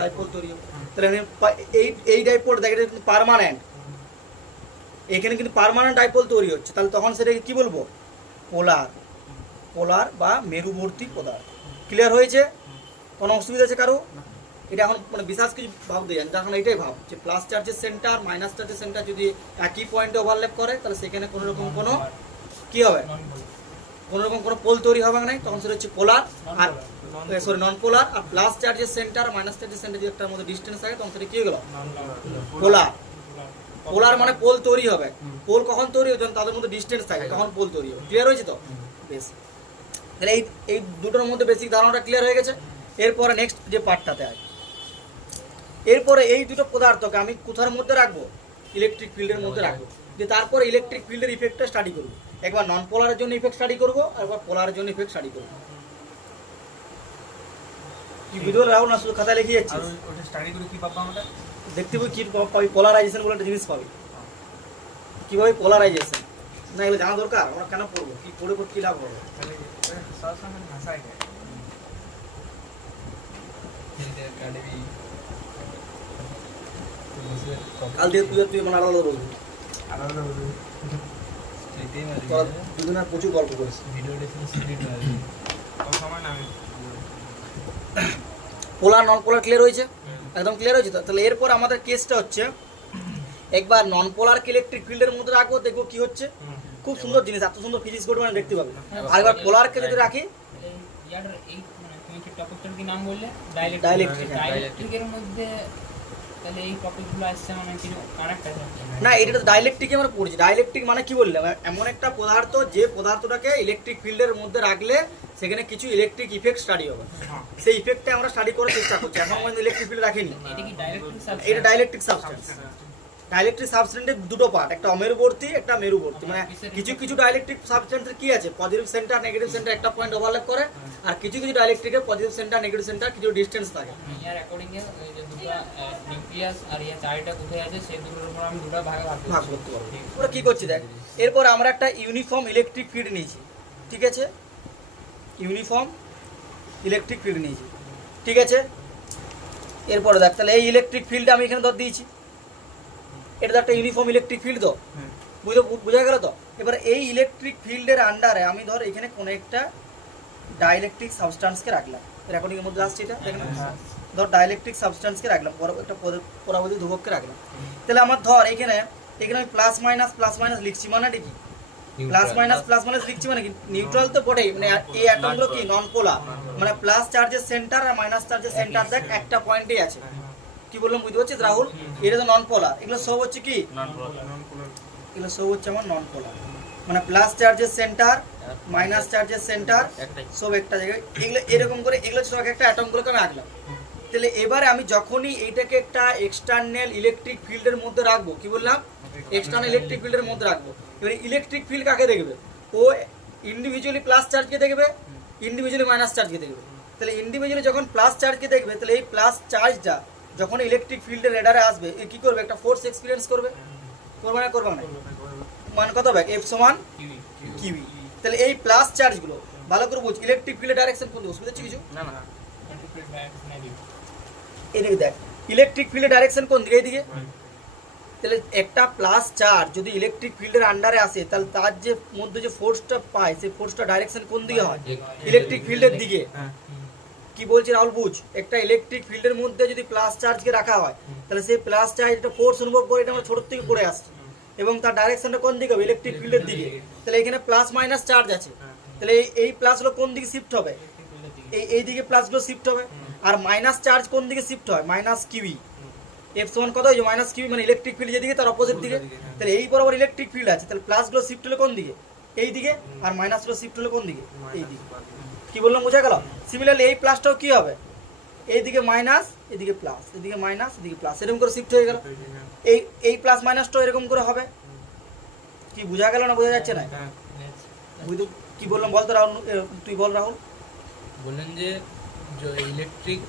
ডাইপোল তৈরি হবে। তাহলে এই ডাইপোল দেখ, এটা কিন্তু পার্মানেন্ট, এখানে কিন্তু পার্মানেন্ট ডাইপোল তৈরি হচ্ছে, তাহলে তখন সেটাকে কি বলবো, পোলার, পোলার বা মেরুবর্তী পদার্থ। ক্লিয়ার হয়েছে? কোনো অসুবিধা আছে কারো? এটা এখন মানে বিশেষ কিছু ভাবতে যান, যখন এটাই ভাব যে প্লাস চার্জের সেন্টার মাইনাস চার্জের সেন্টার যদি একই পয়েন্টে ওভারল্যাপ করে, তাহলে সেখানে কোনো রকম কোনো কি হবে, কোনো রকম কোনো পোল তৈরি হবে না, তখন সেটা হচ্ছে পোলার, আর সরি নন পোলার। আর প্লাস চার্জের সেন্টার মাইনাস চার্জের সেন্টার যদি একটার মধ্যে ডিস্টেন্স থাকে তখন সেটা কি হয়ে গেল, পোলার। পোলার মানে পোল তৈরি হবে, পোল কখন তৈরি হবে, যখন তাদের মধ্যে ডিস্টেন্স থাকে তখন পোল তৈরি হবে। ক্লিয়ার হয়েছে তো? বেশ, তাহলে এই দুটোর মধ্যে বেসিক ধারণাটা ক্লিয়ার হয়ে গেছে। এরপরে নেক্সট যে পার্টটাতে হয়, এরপরে এই দুটো পদার্থকে আমি কোথার মধ্যে রাখবো, ইলেকট্রিক ফিল্ডের মধ্যে রাখবো, যে তারপরে ইলেকট্রিক ফিল্ডের ইফেক্টটা স্টাডি করবো। একবার নন পোলারের জন্য ইফেক্ট স্টাডি করবো, আর একবার পোলারের জন্য ইফেক্ট স্টাডি করবো। কি ভিডিও রাখো না, শুধু খাতায় লিখে যাচ্ছি, আর ওটা স্টাডি করে কি পাবো আমরা? দেখতে পাবি কি পাবি, পোলারাইজেশন বলে একটা জিনিস পাবি, কিভাবে পোলারাইজেশন, না এগুলো জানা দরকার, আমরা কেন পড়বো, কি পড়ে কি লাভ হবে। তাহলে সবসময় ভাষায় যায়। কাল দিয়ে তুই মানে আলাদা বলবি, আলাদা বলবি। তোরা দুদিন আর প্রচুর গল্প করিস। ও সময় না আমি পোলার নন পোলার ক্লিয়ার হয়েছে? একদম ক্লিয়ার হয়েছে তো? তাহলে এরপর আমাদের কেসটা হচ্ছে, একবার নন পোলারকে ইলেকট্রিক ফিল্ডের মধ্যে রাখবো, দেখবো কি হচ্ছে। খুব সুন্দর জিনিস, এত সুন্দর ফিজিক্স বোর্ড মানে দেখতে পাবে। আর এবার পোলারকে যদি রাখি, ইয়ার এই মানে তুমি কি টপিকটার কি নাম বললে, ডাইলেকট্রিক। ডাইলেকট্রিকের মধ্যে তাহলে এই টপিকগুলো আসছে, মানে কিছু কানেক্ট আছে না, এটা তো ডাইলেকট্রিকে আমরা পড়ছি। ডাইলেকট্রিক মানে কি বললাম, এমন একটা পদার্থ যে পদার্থটাকে ইলেকট্রিক ফিল্ডের মধ্যে রাখলে সেখানে কিছু ইলেকট্রিক ইফেক্ট স্টাডি হবে, সেই ইফেক্টটা আমরা স্টাডি করার চেষ্টা করছি। এখন আমরা ইলেকট্রিক ফিল্ড রাখিনি, এটা কি ডাইলেকট্রিক সাবস্টেন্স? এটা ডাইলেকট্রিক সাবস্টেন্স। ডাইলেকট্রিক সাবস্টেন্সের দুটো পার্ট, একটা অমেরুবর্তী একটা মেরুবর্তী। মানে কিছু কিছু ডাইলেকট্রিক সাবস্টেন্সের কি আছে, পজিটিভ সেন্টার নেগেটিভ সেন্টার একটা পয়েন্ট ওভারল্যাপ করে, আর কিছু কিছু ডাইলেকট্রিকের পজিটিভ সেন্টার নেগেটিভ সেন্টার কিছু ডিস্টেন্স থাকে। ইয়ার অ্যাকর্ডিং এ এই যে দুটো নিউক্লিয়াস আর ইয়া চারটা কোথায় আছে সেই দুটোর উপর আমি দুটো ভাগ ভাগ করতে পারবো। ওরা কি করছি দেখ, এরপর আমরা একটা ইউনিফর্ম ইলেকট্রিক ফিল্ড নিয়েছি, ঠিক আছে, ইউনিফর্ম ইলেকট্রিক ফিল্ড নিয়েছি, ঠিক আছে। এরপরে দেখ, তাহলে এই ইলেকট্রিক ফিল্ডটা আমি এখানে ধর দিয়েছি, এটা তো একটা ইউনিফর্ম ইলেকট্রিক ফিল্ড, তো বোঝা গেল তো? এবার এই ইলেকট্রিক ফিল্ডের আন্ডারে আমি ধর এখানে কোনো একটা ডাইলেকট্রিক সাবস্টেন্সকে রাখলাম, রেকর্ডিং এর মধ্যে আসছে এটা দেখেন, ধর ডাইলেকট্রিক সাবস্টেন্সকে রাখলাম, একটা পরাবৈদ্যুতিক ধ্রুবককে রাখলাম। তাহলে আমার ধর এখানে আমি প্লাস মাইনাস লিখছি, মানে কি প্লাস মাইনাস লিখছি মানে কি নিউট্রাল তো বটেই, মানে এই অ্যাটমগুলো কি নন পোলার, মানে প্লাস চার্জের সেন্টার আর মাইনাস চার্জের সেন্টার দেখ একটা পয়েন্টেই আছে। কি বললাম বুঝতে পারছিস রাহুল? এটা তো নন পোলার, এগুলো সব হচ্ছে কি এগুলো সব হচ্ছে আমার নন পোলার, মানে প্লাস চার্জের সেন্টার মাইনাস চার্জের সেন্টার সব একটা জায়গায়, এগুলো এরকম করে এগুলো সব একটা অ্যাটমগুলোকে আমি আঁকলাম। তাহলে এবারে আমি যখনই এইটাকে একটা এক্সটার্নাল ইলেকট্রিক ফিল্ডের মধ্যে রাখবো, কি বললাম এক্সটার্নাল ইলেকট্রিক ফিল্ডের মধ্যে রাখবো, এবারে ইলেকট্রিক ফিল্ড কাকে দেখবে? ও ইন্ডিভিজুয়ালি প্লাস চার্জকে দেখবে, ইন্ডিভিজুয়ালি মাইনাস চার্জকে দেখবে। তাহলে ইন্ডিভিজুয়ালি যখন প্লাস চার্জকে দেখবে, তাহলে এই প্লাস চার্জটা যখন ইলেকট্রিক ফিল্ডের রেডারে আসবে, এ কি করবে? একটা ফোর্স এক্সপিরিয়েন্স করবে, করবে না করবে না? মান কত হবে? এফ সমান কিউই। তাহলে এই প্লাস চার্জগুলো ভালো করে বুঝ, ইলেকট্রিক ফিল্ডের ডাইরেকশন কোন দিকে? বুঝতে কিছু না এদিকে দেখ, ইলেকট্রিক ফিল্ডের ডাইরেকশন কোন দিকে? এইদিকে। তাহলে একটা প্লাস চার্জ যদি ইলেকট্রিক ফিল্ডের আন্ডারে আসে, তাহলে তার যে মধ্যে যে ফোর্সটা পায়, সেই ফোর্সটা ডাইরেকশন কোন দিকে হয়? ইলেকট্রিক ফিল্ডের দিকে। কি বলছি রাহুল বুঝ, একটা ইলেকট্রিক ফিল্ডের মধ্যে যদি প্লাস চার্জকে রাখা হয়, তাহলে সেই প্লাস চার্জ একটা ফোর্স অনুভব করে, এটা আমরা ছোট থেকে পড়ে আসছি, এবং তার ডাইরেকশনটা কোন দিকে হবে? ইলেকট্রিক ফিল্ডের দিকে। তাহলে এখানে প্লাস মাইনাস চার্জ আছে, তাহলে এই প্লাসগুলো কোন দিকে শিফট হবে? এই দিকে প্লাসগুলো শিফট হবে। আর মাইনাস চার্জ কোন দিকে শিফট হয়? Minus kiwi. এফ সমান কত? এই যে মাইনাস কিউই, মানে ইলেকট্রিক ফিল্ড যেদিকে তার অপোজিট দিকে। তাহলে এই বরাবর ইলেকট্রিক ফিল্ড আছে, তাহলে প্লাসগুলো শিফট হলে কোন দিকে? এই দিকে। আর মাইনাসগুলো শিফট হলে কোন দিকে? এই দিকে। কি বললাম বোঝা গেল? সিমিলারলি এই প্লাসটাও কি হবে? এইদিকে মাইনাস, এদিকে প্লাস, এদিকে মাইনাস, এদিকে প্লাস, এরকম করে শিফট হয়ে গেল। এই প্লাস মাইনাসটাও এরকম করে হবে। কি বোঝা গেল না বোঝা যাচ্ছে না? বুঝতে কি বললাম বল তো রাহুল, তুই বল রাহুল। বললেন যে ইলেকট্রিক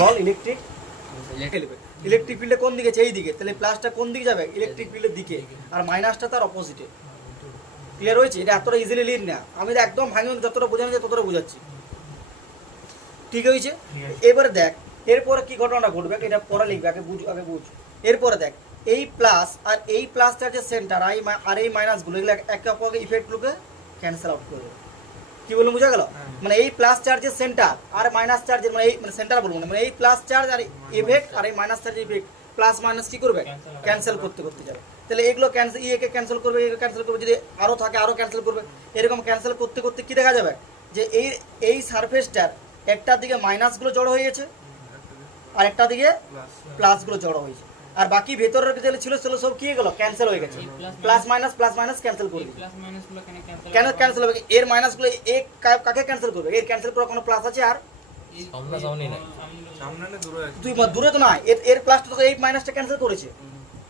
বল ইলেকট্রিক ফিল্ডে কোন দিকে আছে? এই দিকে। তাহলে প্লাসটা কোন দিকে যাবে? ইলেকট্রিক ফিল্ডের দিকে। আর মাইনাসটা তার অপোজিটে। ক্লিয়ার হয়েছে? এটা এতটা ইজিলি লিখ না, আমি একদম ভাঙে যতটা বোঝানো যায় ততটা বোঝাচ্ছি। ঠিক হয়েছে? এবারে দেখ এরপরে কি ঘটনাটা ঘটবে, এটা পরে লিখবে, আগে বুঝ। এরপরে দেখ এই প্লাস আর এই প্লাস চার্জের সেন্টার আর এই মাইনাসগুলো, এগুলো একে অপরকে ইফেক্টগুলোকে ক্যান্সেল আউট করবে। কি বললাম বোঝা গেল? মানে এই প্লাস চার্জের সেন্টার আর মাইনাস চার্জের, মানে এই মানে সেন্টার বলবো না, মানে এই প্লাস চার্জ আর ইফেক্ট আর এই মাইনাস চার্জের ইফেক্ট প্লাস মাইনাস কি করবে? ক্যান্সেল করতে যাবে। তাহলে এগুলো ক্যান্সেল, একে ক্যান্সেল করবে, একে ক্যান্সেল করবে, যদি আরও থাকে আরও ক্যান্সেল করবে। এরকম ক্যান্সেল করতে কি দেখা যাবে? যে এই সারফেসটার একটার দিকে মাইনাসগুলো জড়ো হয়ে গেছে, আর একটা দিকে প্লাসগুলো জড়ো হয়েছে, আর বাকি ভেতরের যেগুলো ছিল সেগুলো সব কি হয়ে গেল? ক্যান্সেল হয়ে গেছে। প্লাস মাইনাস ক্যান্সেল করবে। কেন ক্যান্সেল হবে? এর মাইনাসগুলো কাকে ক্যান্সেল করবে? এর ক্যান্সেল করার কোনো প্লাস আছে? আর তুই দূরে তো না, এর প্লাসটা তো এই মাইনাসটা ক্যান্সেল করেছে,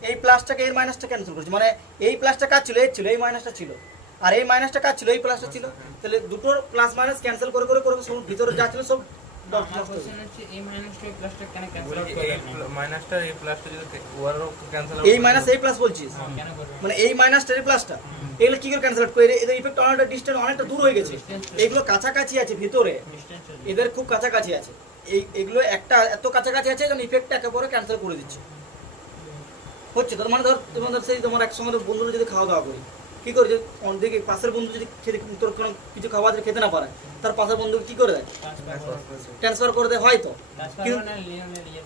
এই প্লাসটাকে এর মাইনাসটা ক্যান্সেল করেছে, মানে এই প্লাসটা কাজ ছিল, এর ছিল, এই মাইনাসটা ছিল, আর এই মাইনাসটা কাজ ছিল, এই প্লাসটা ছিল। তাহলে দুটোর প্লাস মাইনাস ক্যান্সেল করে সব ভিতরে যা ছিল সব এই মাইনাস এই প্লাস বলছিস, মানে এই মাইনাসটা এই প্লাসটা এগুলো কি করে ক্যান্সেল আউট করে? এদের ইফেক্ট অনেকটা ডিসটেন্স, অনেকটা দূর হয়ে গেছে, এগুলো কাছাকাছি আছে ভিতরে, এদের খুব কাছাকাছি আছে, এগুলো একটা এত কাছাকাছি আছে যেন ইফেক্টটা একেবারে ক্যান্সেল করে দিচ্ছে। হচ্ছে তোর মানে ধর তোমাদের সেই তোমার একসঙ্গে বন্ধুরা যদি খাওয়া দাওয়া করি, কি করে যে অন্যদিকে পাশের বন্ধু যদি খেতে তোর কোনো কিছু খাওয়া খেতে না পারে, তার পাশের বন্ধু কি করে দেয়? ট্রান্সফার করে দেয় হয়তো, কিন্তু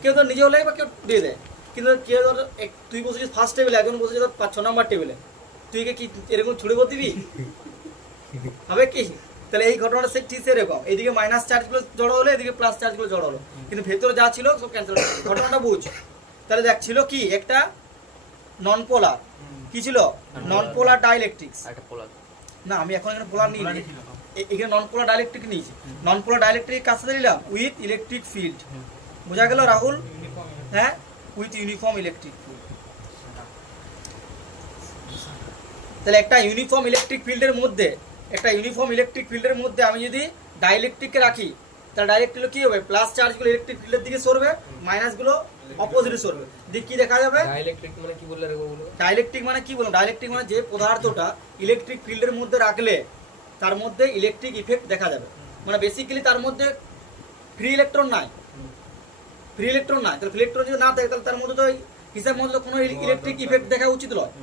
কেউ তো নিজেও লাগে বা কেউ দিয়ে দেয়। কিন্তু কেউ ধর তুই বসেছিস ফার্স্ট টেবিলে, একজন বসেছিস ধর 5-6 নম্বর টেবিলে, তুই কি এরকম ছুড়ে বল দিবি? হবে কি? তাহলে এই ঘটনাটা ঠিক সেরকম, এইদিকে মাইনাস চার্জগুলো জড়ো হলো, এদিকে প্লাস চার্জগুলো জড়ো হলো, কিন্তু ভেতরে যা ছিল সব ক্যান্সেল হলো। ঘটনাটা বুঝ। তাহলে দেখ ছিল কি একটা নন পোলার, কি ছিল? নন পোলার ডাইইলেকট্রিক্স। না আমি এখন এখানে পোলার নিই, এখানে নন পোলার ডাইইলেকট্রিক নিয়েছি। নন পোলার ডাইইলেকট্রিক কাছে দিলাম উইথ ইলেকট্রিক ফিল্ড। বোঝা গেল রাহুল? হ্যাঁ, উইথ ইউনিফর্ম ইলেকট্রিক ফিল্ড। তাহলে একটা ইউনিফর্ম ইলেকট্রিক ফিল্ডের মধ্যে আমি যদি ডাইইলেকট্রিককে রাখি, তাহলে ডাইরেক্টলি কি হবে? প্লাস চার্জগুলো ইলেকট্রিক ফিল্ডের দিকে সরবে, মাইনাসগুলো অপোজিটে সরবে। দিক কি দেখা যাবে? ডাইইলেকট্রিক মানে কি বললে? ডাইইলেকট্রিক মানে কি বললাম? ডাইইলেকট্রিক মানে যে পদার্থটা ইলেকট্রিক ফিল্ডের মধ্যে রাখলে তার মধ্যে ইলেকট্রিক ইফেক্ট দেখা যাবে, মানে বেসিক্যালি তার মধ্যে ফ্রি ইলেকট্রন নাই। তাহলে ফ্রি ইলেকট্রন যদি না থাকে, তাহলে তার মধ্যে তো হিসাব মধ্যে কোনো ইলেকট্রিক ইফেক্ট দেখা উচিত নয়।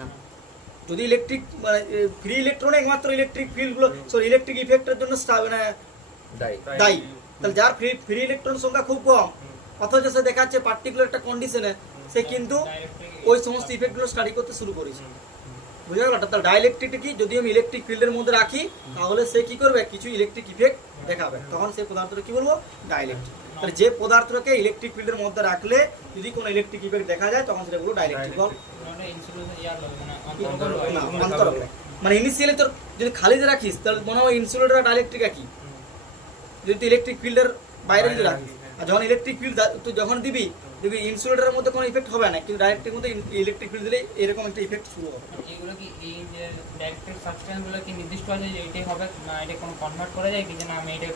যদি ইলেকট্রিক মানে ফ্রি ইলেকট্রন একমাত্র ইলেকট্রিক ফিল্ডগুলো ইলেকট্রিক ইফেক্টের জন্য মানে দায়ী, তাহলে যার ফ্রি ইলেকট্রন সংখ্যা খুব কম, অথচ সে দেখাচ্ছে পার্টিকুলার একটা কন্ডিশনে সে কিন্তু ওই সমস্ত ইফেক্টগুলো স্টাডি করতে শুরু করেছে। বুঝা গেল? তাহলে ডাইইলেকট্রিক কি, যদি আমি ইলেকট্রিক ফিল্ডের মধ্যে রাখি তাহলে সে কি করবে, কিছু ইলেকট্রিক ইফেক্ট দেখাবে, তখন সেই পদার্থটা কি বলবো, ডাইইলেকট্রিক। তাহলে যে পদার্থটাকে ইলেকট্রিক ফিল্ডের মধ্যে রাখলে যদি কোনো ইলেকট্রিক ইফেক্ট দেখা যায় তখন সেটা বলবো ডাইইলেকট্রিক বল। ওটা ইনসুলেশন ইয়ার লাগে মানে না, অন্তর্গত অন্তরক। মানে ইনিশিয়ালি তোর যদি খালিতে রাখিস তাহলে মনে হয় ইনসুলেটর ডাইইলেকট্রিক একই, যদি ইলেকট্রিক ফিল্ডের বাইরে যদি রাখিস। আর যখন ইলেকট্রিক ফিল্ড তুই যখন দিবি দেখবি ইনসুলেটরের মধ্যে কোনো ইফেক্ট হবে না, কিন্তু ডাইরেক্টের মধ্যে ইলেকট্রিক ফিল্ড দিলে এরকম একটা ইফেক্ট শুরু হবে। এগুলো কি এই যে ডাইরেক্টেড সাবস্টেন্স গুলো কি নির্দিষ্ট আছে যে এটাই হবে, না এটা কোনো কনভার্ট করা যায় কি, যে না আমি এটা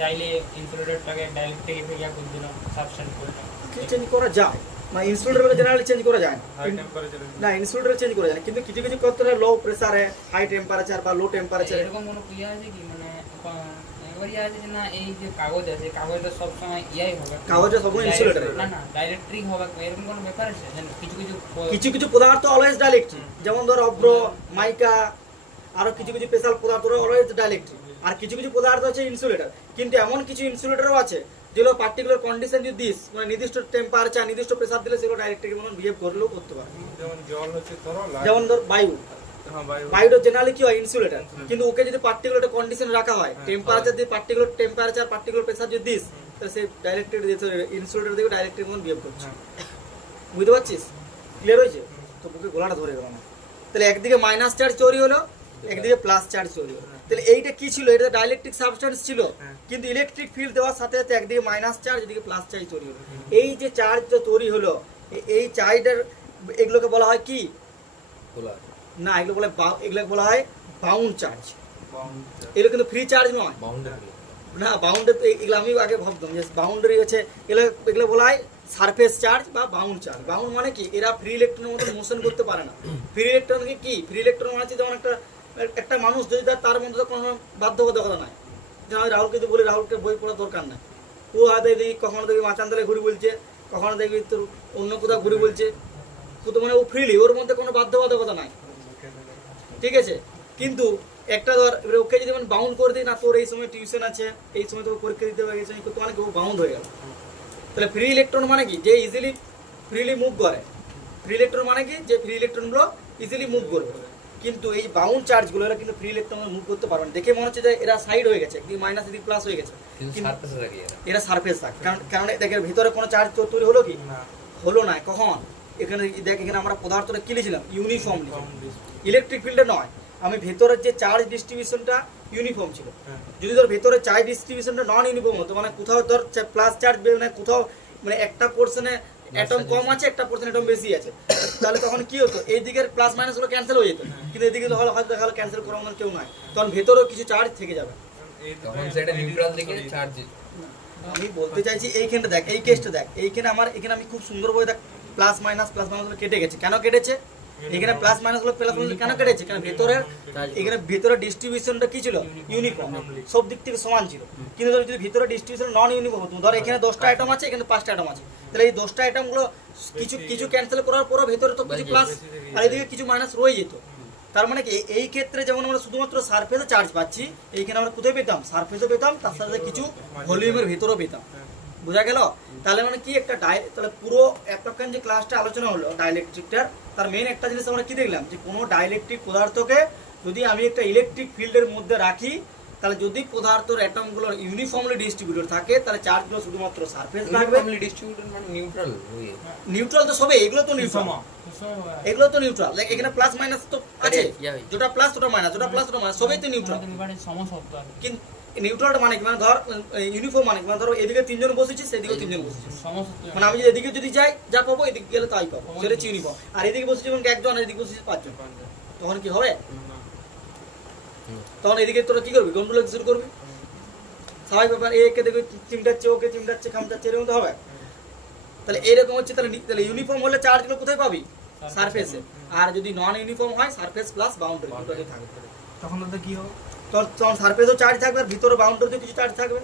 চাইলে ইনসুলেটরটাকে ডাইরেক্ট ইয়া করে দিলাম সাবস্টেন্স করে চেঞ্জ করা যায়, মানে ইনসুলেটর জেনারেলি চেঞ্জ করা যায় না। হাই টেম্পারেচার না, ইনসুলেটর চেঞ্জ করা যায় না, কিন্তু কিছু কিছু করতে হলে লো প্রেসারে, হাই টেম্পারেচার বা লো টেম্পারেচার। এরকম কোনো ইয়ে আছে কি, মানে একবার ইয়ে আছে যে না এই যে কাগজ আছে কাগজটা সবসময় ইয়াই হবে, কাগজে সবসময় ইনসুলেটর, না না ডাইরেক্ট্রিক হবে, এরকম কোনো ব্যাপার আছে? যে কিছু কিছু কিছু কিছু পদার্থ অলওয়েজ ডাইইলেকট্রিক, যেমন ধর অভ্র, মাইকা, আরো কিছু কিছু স্পেশাল পদার্থ অলওয়েজ ডাইইলেকট্রিক। আর কিছু কিছু পদার্থ আছে ইনসুলেটর, কিন্তু এমন কিছু ইনসুলেটরও আছে যেগুলো পার্টিকুলার কন্ডিশন যদি দিস, মানে নির্দিষ্ট টেম্পারেচার নির্দিষ্ট প্রেসার দিলে সেগুলো ডাইরেক্ট্রিক মতন বিহেভ করলেও করতে পারে। যেমন জল হচ্ছে তরল, আর যেমন ধর বায়ু, হ্যাঁ বায়ু বায়ুটা জেনারেলি কি হয় ইনসুলেটর, কিন্তু ওকে যদি পার্টিকুলার একটা কন্ডিশনে রাখা হয়, টেম্পারেচার দিয়ে পার্টিকুলার টেম্পারেচার পার্টিকুলার প্রেসার যদি দিস, তাহলে সেই ডাইরেক্ট্রিক ইনসুলেটর দিয়ে ডাইরেক্ট্রিক মতন বিহেভ করছে। বুঝতে পারছিস? ক্লিয়ার হয়েছে? তো বুকে গলাটা ধরে গেল না। তাহলে একদিকে মাইনাস চার্জ তৈরি হলো, একদিকে প্লাস চার্জ তৈরি হলো। তাহলে এইটা কি ছিল, এটা ডাইইলেকট্রিক সাবস্টেন্স ছিল, কিন্তু ইলেকট্রিক ফিল্ড দেওয়ার সাথে সাথে একদিকে মাইনাস চার্জ, এদিকে প্লাস চার্জ তৈরি হলো। এই যে চার্জটা তৈরি হলো, এই চার্জের এগুলোকে বলা হয় কি না, এগুলোকে বলা হয় বাউন্ড চার্জ। এগুলো কিন্তু ফ্রি চার্জ নয় না, বাউন্ডারি, এগুলো আমি আগে ভাবতাম যে বাউন্ডারি হচ্ছে, এগুলো বলা হয় সারফেস চার্জ বা বাউন্ড চার্জ। বাউন্ড মানে কি, এরা ফ্রি ইলেকট্রনের মতো মোশন করতে পারে না। ফ্রি ইলেকট্রনকে কি, ফ্রি ইলেকট্রন মানে হচ্ছে যেমন একটা মানুষ যদি তার মধ্যে কোনো বাধ্যবাধকতা নাই, যেমন আমি রাহুলকে যদি বলি রাহুলকে বই পড়ার দরকার নাই, ও হাতে দেখি কখনো দেখবি মাচানতলে ঘুরি বলছে, কখনো দেখবি তোর অন্য কোথাও ঘুরি বলছে, তো মানে ও ফ্রিলি, ওর মধ্যে কোনো বাধ্যবাধকতা নাই, ঠিক আছে। কিন্তু একটা ধর ওকে যদি মানে বাউন্ড করে দিই না, তোর এই সময় টিউশন আছে, এই সময় তোকে পরীক্ষা দিতে হবে, এই সময় করতে মানে ও বাউন্ড হয়ে গেল। তাহলে ফ্রি ইলেকট্রন মানে কি, যে ইজিলি ফ্রিলি মুভ করে। ফ্রি ইলেকট্রন মানে কি, যে ফ্রি ইলেকট্রনগুলো ইজিলি মুভ করবে। কিন্তু এই বাউন্ড চার্জগুলো এরা কিন্তু ফ্রি ইলেকট্রন মুভ করতে পারবে না। দেখে মনে হচ্ছে যে এরা সাইড হয়ে গেছে, এদিকে মাইনাস এদিকে প্লাস হয়ে গেছে, কিন্তু এরা সারফেস থাকে। কারণ দেখে ভিতরে কোনো চার্জ তৈরি হলো কি, হলো না। কখন, এখানে দেখ, এখানে আমরা পদার্থটা কি লিখছিলাম, ইউনিফর্ম লিখছিলাম, ইলেকট্রিক ফিল্ডে নয়। আমি ভেতরের যে চার্জ ডিস্ট্রিবিউশনটা ইউনিফর্ম ছিল, যদি তোর ভেতরে চার্জ ডিস্ট্রিবিউশনটা নন ইউনিফর্ম হতো, মানে কোথাও তোর প্লাস চার্জ মানে কোথাও মানে একটা পোর্শনে অ্যাটম কম আছে, একটা পোর্শনে অ্যাটম বেশি আছে, তাহলে তখন কি হতো, এই দিকের প্লাস মাইনাস গুলো ক্যান্সেল হয়ে যেত। কিন্তু এদিকে হয়তো দেখা গেলো ক্যান্সেল করার মতো কেউ নাই, তখন ভেতরেও কিছু চার্জ থেকে যাবে। তখন সেটা নিউট্রাল দিকে চার্জ। আমি বলতে চাইছি এইখানটা দেখ, এই কেসটা দেখ, এইখানে আমার এখানে আমি খুব সুন্দর বই দেখ, প্লাস মাইনাস গুলো কেটে গেছে। কেন কেটেছে? এখানে প্লাস মাইনাস গুলো কেন কেটেছে? কারণ এখানে ভেতরে ডিস্ট্রিবিউশনটা কি ছিল, ইউনিফর্ম, সব দিক থেকে সমান ছিল। কিন্তু যদি ভিতরে ডিস্ট্রিবিউশন নন ইউনিফর্ম হতো, ধর এখানে 10টা আইটেম আছে, এখানে 5টা আইটেম আছে, তাহলে এই 10টা আইটেম গুলো কিছু ক্যান্সেল করার পরও ভেতরে তো কিছু প্লাস আর এদিকে কিছু মাইনাস রয়ে যেত। তার মানে কি, এই ক্ষেত্রে যেমন আমরা শুধুমাত্র সারফেসে চার্জ পাচ্ছি, এইখানে আমরা কোথায় পেতাম, সারফেসও পেতাম, তার সাথে কিছু ভলিউমের ভেতরেও পেতাম। বোঝা গেল? তাহলে মানে কি, একটা তাহলে পুরো এতক্ষণ যে ক্লাসটা আলোচনা হলো ডাইইলেকট্রিকটার, তার মেইন একটা জিনিস আমরা কি দেখলাম, যে কোনো ডাইইলেকট্রিক পদার্থকে যদি আমি একটা ইলেকট্রিক ফিল্ডের মধ্যে রাখি, তাহলে যদি পদার্থের অ্যাটমগুলো ইউনিফর্মলি ডিস্ট্রিবিউটেড থাকে, তাহলে চার্জগুলো শুধুমাত্র সারফেস থাকবে। ডিস্ট্রিবিউটেড মানে নিউট্রাল। নিউট্রাল তো সবে, এগুলো তো নিউট্রাল, এগুলো তো নিউট্রাল। এখানে প্লাস মাইনাস তো আছে, যেটা প্লাস ওটা মাইনাস, যেটা প্লাস ওটা মাইনাস, সবই তো নিউট্রাল। কিন্তু নিউট্রালটা মানে কি, মানে ধর ইউনিফর্ম মানে কি, মানে ধরো এদিকে 3 জন বসেছি, সেদিকে 3 জন বসেছি, মানে আমি যদি এদিকে যদি যাই যা পাবো, এদিকে গেলে তাই পাবো, সেটা হচ্ছে ইউনিফর্ম। আর এদিকে বসেছি যেমন একজন, আর এদিকে বসেছি 5 জন, তখন কি হবে? তখন এদিকে তোরা কি করবি, গন্ডগোল শুরু করবি, স্বাভাবিক ব্যাপার। একে দেখবি চিমটাচ্ছে, ওকে চিমটাচ্ছে, খামটাচ্ছে, এরকম তো হবে। তাহলে এরকম হচ্ছে। তাহলে ইউনিফর্ম হলে চার্জগুলো কোথায় পাবি, সারফেসে। আর যদি নন ইউনিফর্ম হয়, সারফেস প্লাস বাউন্ডারি দুটোই থাকবে। তখন তো কি হবে, তখন সারফেসও চার্জ থাকবে, আর ভিতরে বাউন্ডারিতে কিছু চার্জ থাকবে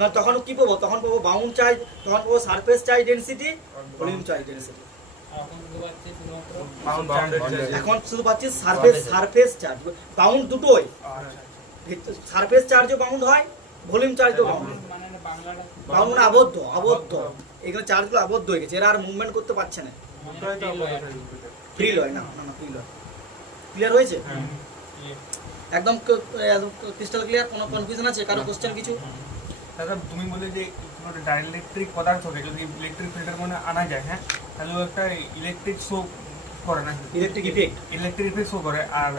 না। তখন কি পাবো, তখন পাবো বাউন্ড চার্জ, তখন পাবো surface charge density, volume charge density. এখন শুধু পাচ্ছি সারফেস চার্জ, বাউন্ড দুটোই, সারফেস চার্জও বাউন্ড হয়, ভলিউম চার্জও বাউন্ড। বাউন্ড মানে আবদ্ধ, এখানে চার্জগুলো আবদ্ধ হয়ে গেছে, এরা আর মুভমেন্ট করতে পারছে না, ফ্রি লয় না, ফ্রি লয়। ক্লিয়ার হয়েছে? হ্যাঁ একদম ক্রিস্টাল ক্লিয়ার? কোনো কনফিউশন আছে কারো কোশ্চেন কিছু? দাদা তুমি বলে যে কোনো ডাইলেকট্রিক পদার্থকে যদি ইলেকট্রিক ফিল্ডের মধ্যে আনা যায়, হ্যাঁ, তাহলে ও একটা ইলেকট্রিক শো করে না, electric effect. Electric effect show করে, আর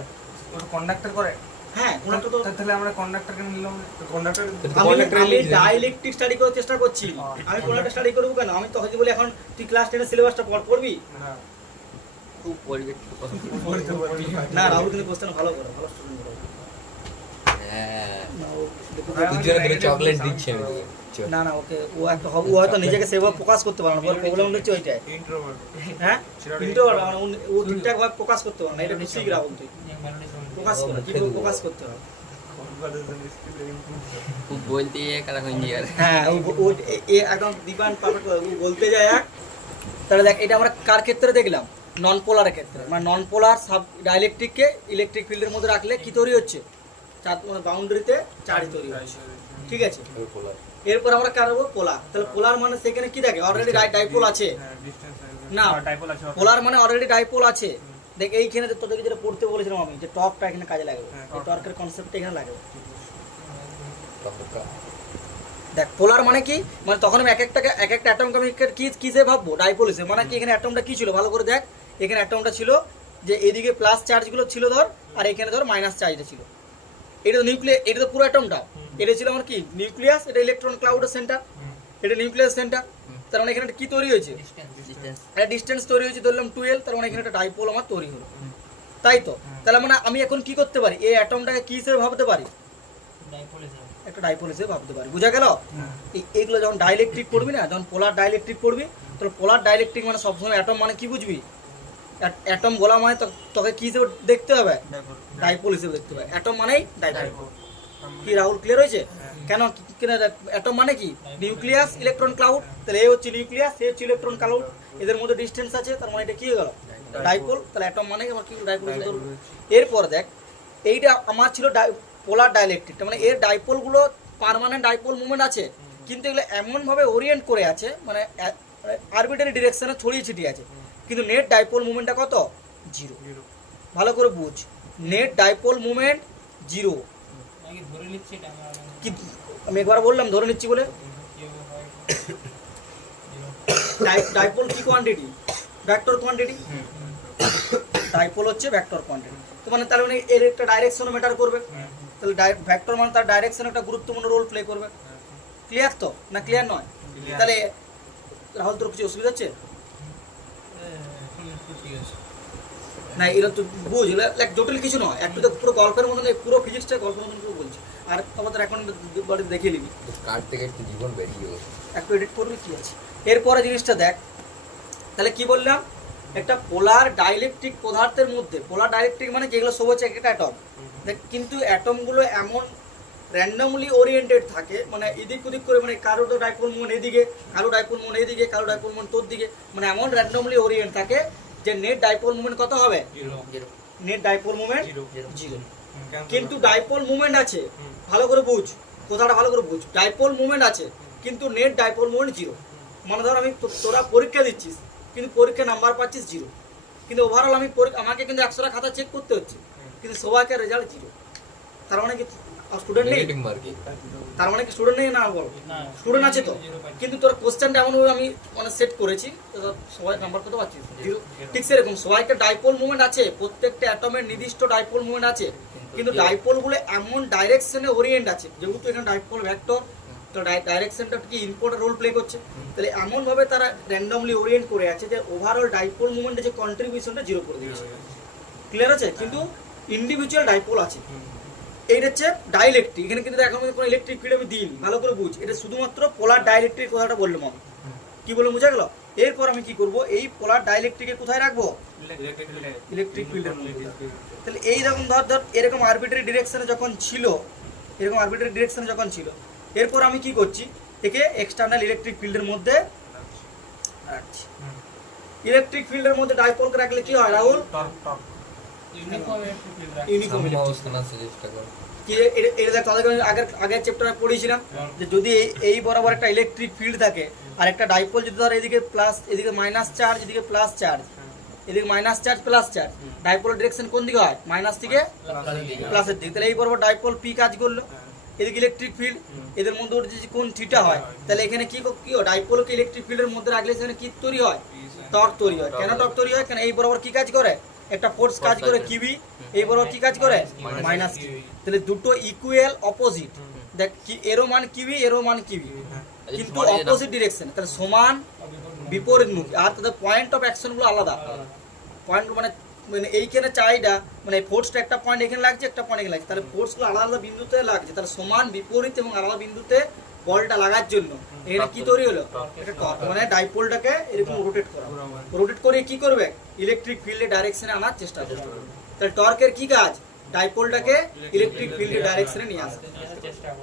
ওটা কন্ডাক্টর করে। হ্যাঁ কোনটা তো তাহলে আমরা কন্ডাক্টরকে নিলাম, কন্ডাক্টর আমি ডাইলেকট্রিক স্টাডি করার চেষ্টা করছি। আমি কোনটা স্টাডি করবো কেন? আমি তো হয়তো বলি এখন তুই ক্লাস 10 এর সিলেবাসটা পড়বি না খুব পরিবেশ বলতে পারি না। রাহুল কিন্তু কোশ্চেন ভালো করে, ভালো স্টুডেন্ট করে। হ্যাঁ না ও দেখো দুজনে ধরে চকলেট দিচ্ছে ওদিকে। না না ওকে ও একটা ও হয়তো নিজেকে সেভাবে প্রকাশ করতে পারে না, ওর প্রবলেম হচ্ছে ওইটাই। ইন্ট্রোভার্ট। হ্যাঁ ইন্ট্রোভার্ট, মানে ও ঠিকঠাক ভাবে প্রকাশ করতে পারে না, এটা ঠিক রাহুল তুই প্রকাশ করে কিভাবে প্রকাশ করতে হবে। খুব বলতে কারা ইঞ্জিনিয়ার হ্যাঁ ও একদম দিবান পারফেক্ট ও বলতে যায় এক। তাহলে দেখ এটা আমরা কার ক্ষেত্রে দেখলাম? নন পোলারের ক্ষেত্রে। মানে নন পোলার সাব ডাইলেকট্রিককে ইলেকট্রিক ফিল্ডের মধ্যে রাখলে কি তৈরি হচ্ছে? চার বাউন্ডারিতে চার্জ তৈরি হচ্ছে, ঠিক আছে? এরপর আমরা কার হবো? পোলার। তাহলে পোলার মানে সেখানে কি থাকে? অলরেডি ডাইপোল আছে না? ডাইপোল আছে। পোলার মানে অলরেডি ডাইপোল আছে। দেখ এইখানে তোদেরকে যেটা পড়তে বলেছিলাম আমি, যে টর্কটা এখানে কাজে লাগবে, এই টর্কের কনসেপ্টটা এখানে লাগবে। দেখ পোলার মানে কি? মানে তখন আমি এক একটা অ্যাটমকে আমি কিসে ভাববো? ডাইপোল হিসেবে। মানে কি এখানে অ্যাটমটা কি ছিল ভালো করে দেখ। এখানে অ্যাটমটা ছিল যে এদিকে প্লাস চার্জগুলো ছিল ধর, আর এখানে ধর মাইনাস চার্জটা ছিল। এটা তো নিউক্লিয়াস, এটা তো পুরো অ্যাটমটা। এটা ছিল আমার কি? নিউক্লিয়াস। এটা ইলেকট্রন ক্লাউডের সেন্টার, এটা নিউক্লিয়াস সেন্টার। তার মানে এখানে কি তৈরি হয়েছে? একটা ডিস্টেন্স তৈরি হয়েছে, ধরলাম 12। তার মানে এখানে একটা ডাইপোল আমার তৈরি হলো, তাই তো? তাহলে মানে আমি এখন কি করতে পারি? এই অ্যাটমটাকে কি হিসেবে ভাবতে পারি? একটা ডাইপোল হিসেবে ভাবতে পারি। বুঝা গেল? এইগুলো যখন ডাইলেকট্রিক পড়বি না, যখন পোলার ডাইলেকট্রিক পড়বি, তাহলে পোলার ডাইলেকট্রিক মানে সবসময় অ্যাটম মানে কি বুঝবি? অ্যাটম বলা মানে তোকে কি হিসেবে দেখতে হবে? ডাইপোল হিসেবে দেখতে হবে। অ্যাটম মানেই ডাইপোল। কি রাহুল ক্লিয়ার হয়েছে? কেন অ্যাটম মানে কি? Nucleus, electron cloud. তাহলে এ হচ্ছে নিউক্লিয়াস, এ হচ্ছে ইলেকট্রন ক্লাউড, এদের মধ্যে ডিস্টেন্স আছে, তার মানে এটা কি হয়ে গেল? ডাইপোল। তাহলে অ্যাটম মানে আমার কি? ডাইপোল। এরপর দেখ এইটা আমার ছিল পোলার ডাইলেকট্রিক, মানে এর ডাইপোলগুলো পার্মানেন্ট ডাইপোল মুভমেন্ট আছে, কিন্তু এগুলো এমনভাবে ওরিয়েন্ট করে আছে, মানে আরবিটারি ডিরেকশনে ছড়িয়ে ছিটিয়ে আছে, কিন্তু নেট ডাইপোল মুভমেন্টটা কত? 0। ভালো করে বুঝ, নেট ডাইপোল মুভমেন্ট 0। কি আমি একবার বললাম ধরে নিচ্ছি বলে? ডাইপোল কি কোয়ান্টিটি? Vector quantity. ডাইপোল হচ্ছে ভেক্টর কোয়ান্টিটি। তো মানে তার মানে এর একটা ডাইরেকশনও ম্যাটার করবে। তাহলে ভেক্টর মানে তার ডাইরেকশন একটা গুরুত্বপূর্ণ রোল প্লে করবে। ক্লিয়ার তো? না ক্লিয়ার নয়? তাহলে রাহুল তোর কিছু অসুবিধা হচ্ছে না? এরা তো বুঝ, লাইক জটিল কিছু নয়, একটু তো পুরো গল্পের মতন, পুরো ফিজিক্সটা গল্পের মতন পুরো বলছি। আর আমাদের এখন বাড়িতে দেখিয়ে নিবি, কার থেকে একটু জীবন বেরিয়ে গেল, একটু এডিট করবি, কি আছে। এরপরে জিনিসটা দেখ, তাহলে কি বললাম? একটা পোলার ডাইলেকট্রিক পদার্থের মধ্যে, পোলার ডাইলেকট্রিক মানে যেগুলো সব হচ্ছে একটা অ্যাটম, দেখ কিন্তু অ্যাটমগুলো এমন র্যান্ডমলি ওরিয়েন্টেড থাকে, মানে এদিক ওদিক করে, মানে কারো তো ডাইপোল মোমেন্ট এদিকে, কারো ডাইপোল মোমেন্ট এদিকে, কারো ডাইপোল মোমেন্ট তোর দিকে, মানে এমন র্যান্ডমলি ওরিয়েন্ট থাকে যে নেট ডাইপোল মোমেন্ট কত হবে? Net dipole moment 0। কিন্তু ডাইপোল মুভমেন্ট আছে, ভালো করে বুঝ কথাটা, ভালো করে বুঝ। ডাইপোল মুভমেন্ট আছে কিন্তু নেট ডাইপোল মুভমেন্ট 0। মানে ধর আমি তোরা পরীক্ষা দিচ্ছিস, কিন্তু পরীক্ষা নাম্বার পাচ্ছিস 0, কিন্তু ওভারঅল আমাকে কিন্তু 100টা খাতা চেক করতে হচ্ছে, কিন্তু সবাইকে রেজাল্ট 0। তার মানে কি স্টুডেন্ট নেই? তার মানে কি স্টুডেন্ট নেই? না বলো, স্টুডেন্ট আছে তো, কিন্তু তোর কোশ্চেনটা এমনভাবে আমি মানে সেট করেছি, সবাই নাম্বার কত পাচ্ছিস? 0। ঠিক সেরকম সবাইকে ডাইপোল মুভমেন্ট আছে, প্রত্যেকটা অ্যাটমের নির্দিষ্ট ডাইপোল মুভমেন্ট আছে, কিন্তু ডাইপোলগুলো এমন ডাইরেকশনে ওরিয়েন্ট আছে, যেহেতু এখানে ডাইপোল ভেক্টর, তো ডাইরেকশনটা কি ইম্পর্টেন্ট রোল প্লে করছে। তাহলে এমনভাবে তারা র্যান্ডমলি ওরিয়েন্ট করে আছে যে ওভারঅল ডাইপোল মুভমেন্টের যে কন্ট্রিবিউশনটা 0 করে দিয়েছে। ক্লিয়ার আছে? কিন্তু ইন্ডিভিজুয়াল ডাইপোল আছে। এইটা হচ্ছে ডাইলেকট্রিক। এখানে কিন্তু এখন কোনো ইলেকট্রিক ফিল্ড আমি দিন, ভালো করে বুঝ, এটা শুধুমাত্র পোলার ডাইলেকট্রিক কথাটা বললাম আমি। কি বললাম বুঝা গেল? এরপর আমি কি করব? এই পোলার ডাইলেকট্রিকে কোথায় রাখবো? ইলেকট্রিক ফিল্ডের মধ্যে। তাহলে এইরকম ধর এরকম আরবিটারি ডিরেকশনে যখন ছিল, এরকম আরবিটারি ডিরেকশনে যখন ছিল, এরপর আমি কি করছি? একে এক্সটার্নাল ইলেকট্রিক ফিল্ডের মধ্যে রাখছি। ইলেকট্রিক ফিল্ডের মধ্যে ডাইপোলকে রাখলে কি হয় রাহুল? ইউনিফর্ম অবস্থান আছে, চেষ্টা করো। এটা দেখ, তাদেরকে আমি আগের চ্যাপ্টারে পড়িয়েছিলাম যে যদি এই বরাবর একটা ইলেকট্রিক ফিল্ড থাকে, আর একটা ডাইপোল যদি ধর এদিকে প্লাস, এদিকে মাইনাস চার্জ, এদিকে প্লাস চার্জ, এদিকে minus charge plus charge, dipole direction কোন দিকে হয়? মাইনাস থেকে প্লাসের দিকে। তাহলে এই বরাবর ডাইপোল পি কাজ করলো, এদিকে ইলেকট্রিক ফিল্ড, এদের মধ্যে ওর যদি কোন থিটা হয়, তাহলে এখানে কি কি হয়? ডাইপোলকে ইলেকট্রিক ফিল্ডের মধ্যে রাখলে সেখানে কি তৈরি হয়? টর্ক তৈরি হয়। কেন টর্ক তৈরি হয়? কারণ এই বরাবর কি কাজ করে? একটা ফোর্স কাজ করে কিউবি, এই বরাবর কি কাজ করে? মাইনাস কিউবি। তাহলে দুটো ইকুয়াল অপোজিট, দেখ কি এরো মান কিউবি, এরো মান কিউবি, কিন্তু অপোজিট ডিরেকশন, তাহলে সমান বিপরীতমুখী, আর তাদের পয়েন্ট অফ অ্যাকশন গুলো আলাদা। পয়েন্ট মানে মানে এইখানে চাইটা মানে ফোর্সটা একটা পয়েন্ট এখানে লাগছে, একটা পয়েন্ট এখানে লাগছে, তাহলে ফোর্সগুলো আলাদা আলাদা বিন্দুতে লাগছে, তাহলে সমান বিপরীত এবং আলাদা বিন্দুতে বলটা লাগার জন্য এখানে কি তৈরি হলো? একটা টর্ক, মানে ডাইপোলটাকে এরকম রোটেট করা, রোটেট করে কি করবে? ইলেকট্রিক ফিল্ডের ডাইরেকশনে আনার চেষ্টা করবে। তাহলে টর্কের কি কাজ? ডাইপোলটাকে ইলেকট্রিক ফিল্ডের ডাইরেকশনে নিয়ে আসতে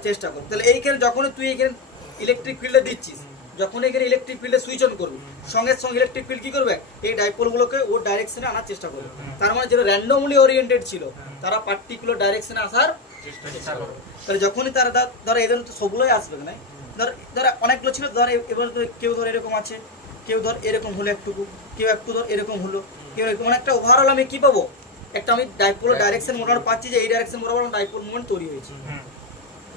চেষ্টা করবে। তাহলে এইখানে যখনই তুই এখানে ইলেকট্রিক ফিল্ডে দিচ্ছিস, যখন এখানে ইলেকট্রিক ফিল্ডে সুইচ অন করবি, সঙ্গে সঙ্গে ইলেকট্রিক ফিল্ড কি করবে? এই ডাইপোলগুলোকে ওর ডাইরেকশনে আনার চেষ্টা করবে। তার মানে যেটা র্যান্ডমলি ওরিয়েন্টেড ছিল, তারা পার্টিকুলার ডাইরেকশনে আসার চেষ্টা করবে। তাহলে যখনই তারা ধর এদের তো সবগুলোই আসবে না, ধর অনেকগুলো ছিল, ধর এবার কেউ ধর এরকম আছে, কেউ ধর এরকম হলো একটুকু, কেউ একটু ধর এরকম হলো, কেউ এরকম, মানে একটা ওভারঅল আমি কি পাবো? একটা আমি ডাইপোলের ডাইরেকশন মোটামুটি পাচ্ছি যে এই ডাইরেকশন বরাবর ডাইপোল মুভমেন্ট তৈরি হয়েছে।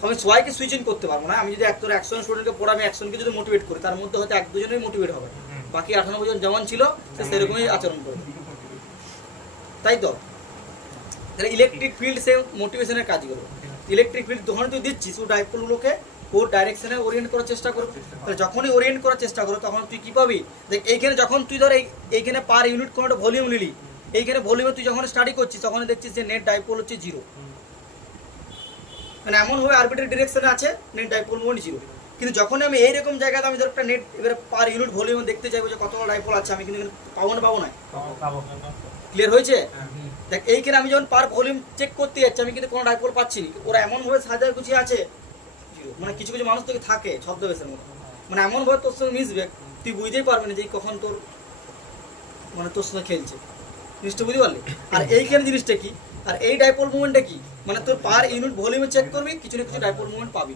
আমি সবাইকে সুইচ ইন করতে পারবো না। আমি যদি একজন 100 স্টুডেন্টকে পড়া, আমি 100 কে যদি মোটিভেট করি, তার মধ্যে হয়তো 1-2 জনই মোটিভেট হবে, বাকি 98 জন যেমন ছিল সে সেরকমই আচরণ করবে, তাই তো? তাহলে ইলেকট্রিক ফিল্ড সে মোটিভেশনের কাজ করবে। ইলেকট্রিক ফিল্ড যখন তুই দিচ্ছিস, ও ডাইপোলগুলোকে ওর ডাইরেকশনে ওরিয়েন্ট করার চেষ্টা করবে। তাহলে যখনই ওরিয়েন্ট করার চেষ্টা করো, তখন তুই কি পাবি? দেখ এইখানে যখন তুই ধর এইখানে পার ইউনিট কোনো একটা ভলিউম নিলি, এইখানে ভলিউমে তুই যখন স্টাডি করছিস, তখন দেখছিস যে নেট ডাইপোল হচ্ছে 0, মানে এমন ভাবে আরবিট্রারি ডিরেকশনে আছে নেট ডাইপোল মোমেন্ট 0। কিন্তু যখন আমি এইরকম জায়গাতে আমি ধর একটা নেট এবারে পার ইউনিট ভলিউমে দেখতে চাইবো যে কত ডাইপোল আছে, আমি কিন্তু এখানে পাবো না, পাবো না। ক্লিয়ার হয়েছে? দেখ এইখানে আমি যখন পার ভলিউম চেক করতে যাচ্ছি, আমি কিন্তু কোনো ডাইপোল পাচ্ছি না। ওরা এমন ভাবে সাজায় গুছিয়ে আছে 0, মানে কিছু কিছু মানুষ তোকে থাকে ছদ্মবেশের মতো, মানে এমন ভাবে তোর সঙ্গে মিশবে তুই বুঝতেই পারবি না যে কখন তোর মানে তোর সাথে খেলছে, জিনিসটা বুঝতে পারলি? আর এইখানে জিনিসটা কি, আর এই ডাইপোল মুভমেন্টটা কি, মানে তোর পার ইউনিট ভলিউমে চেক করবি, কিছু না কিছু ডাইপোল মুভমেন্ট পাবি।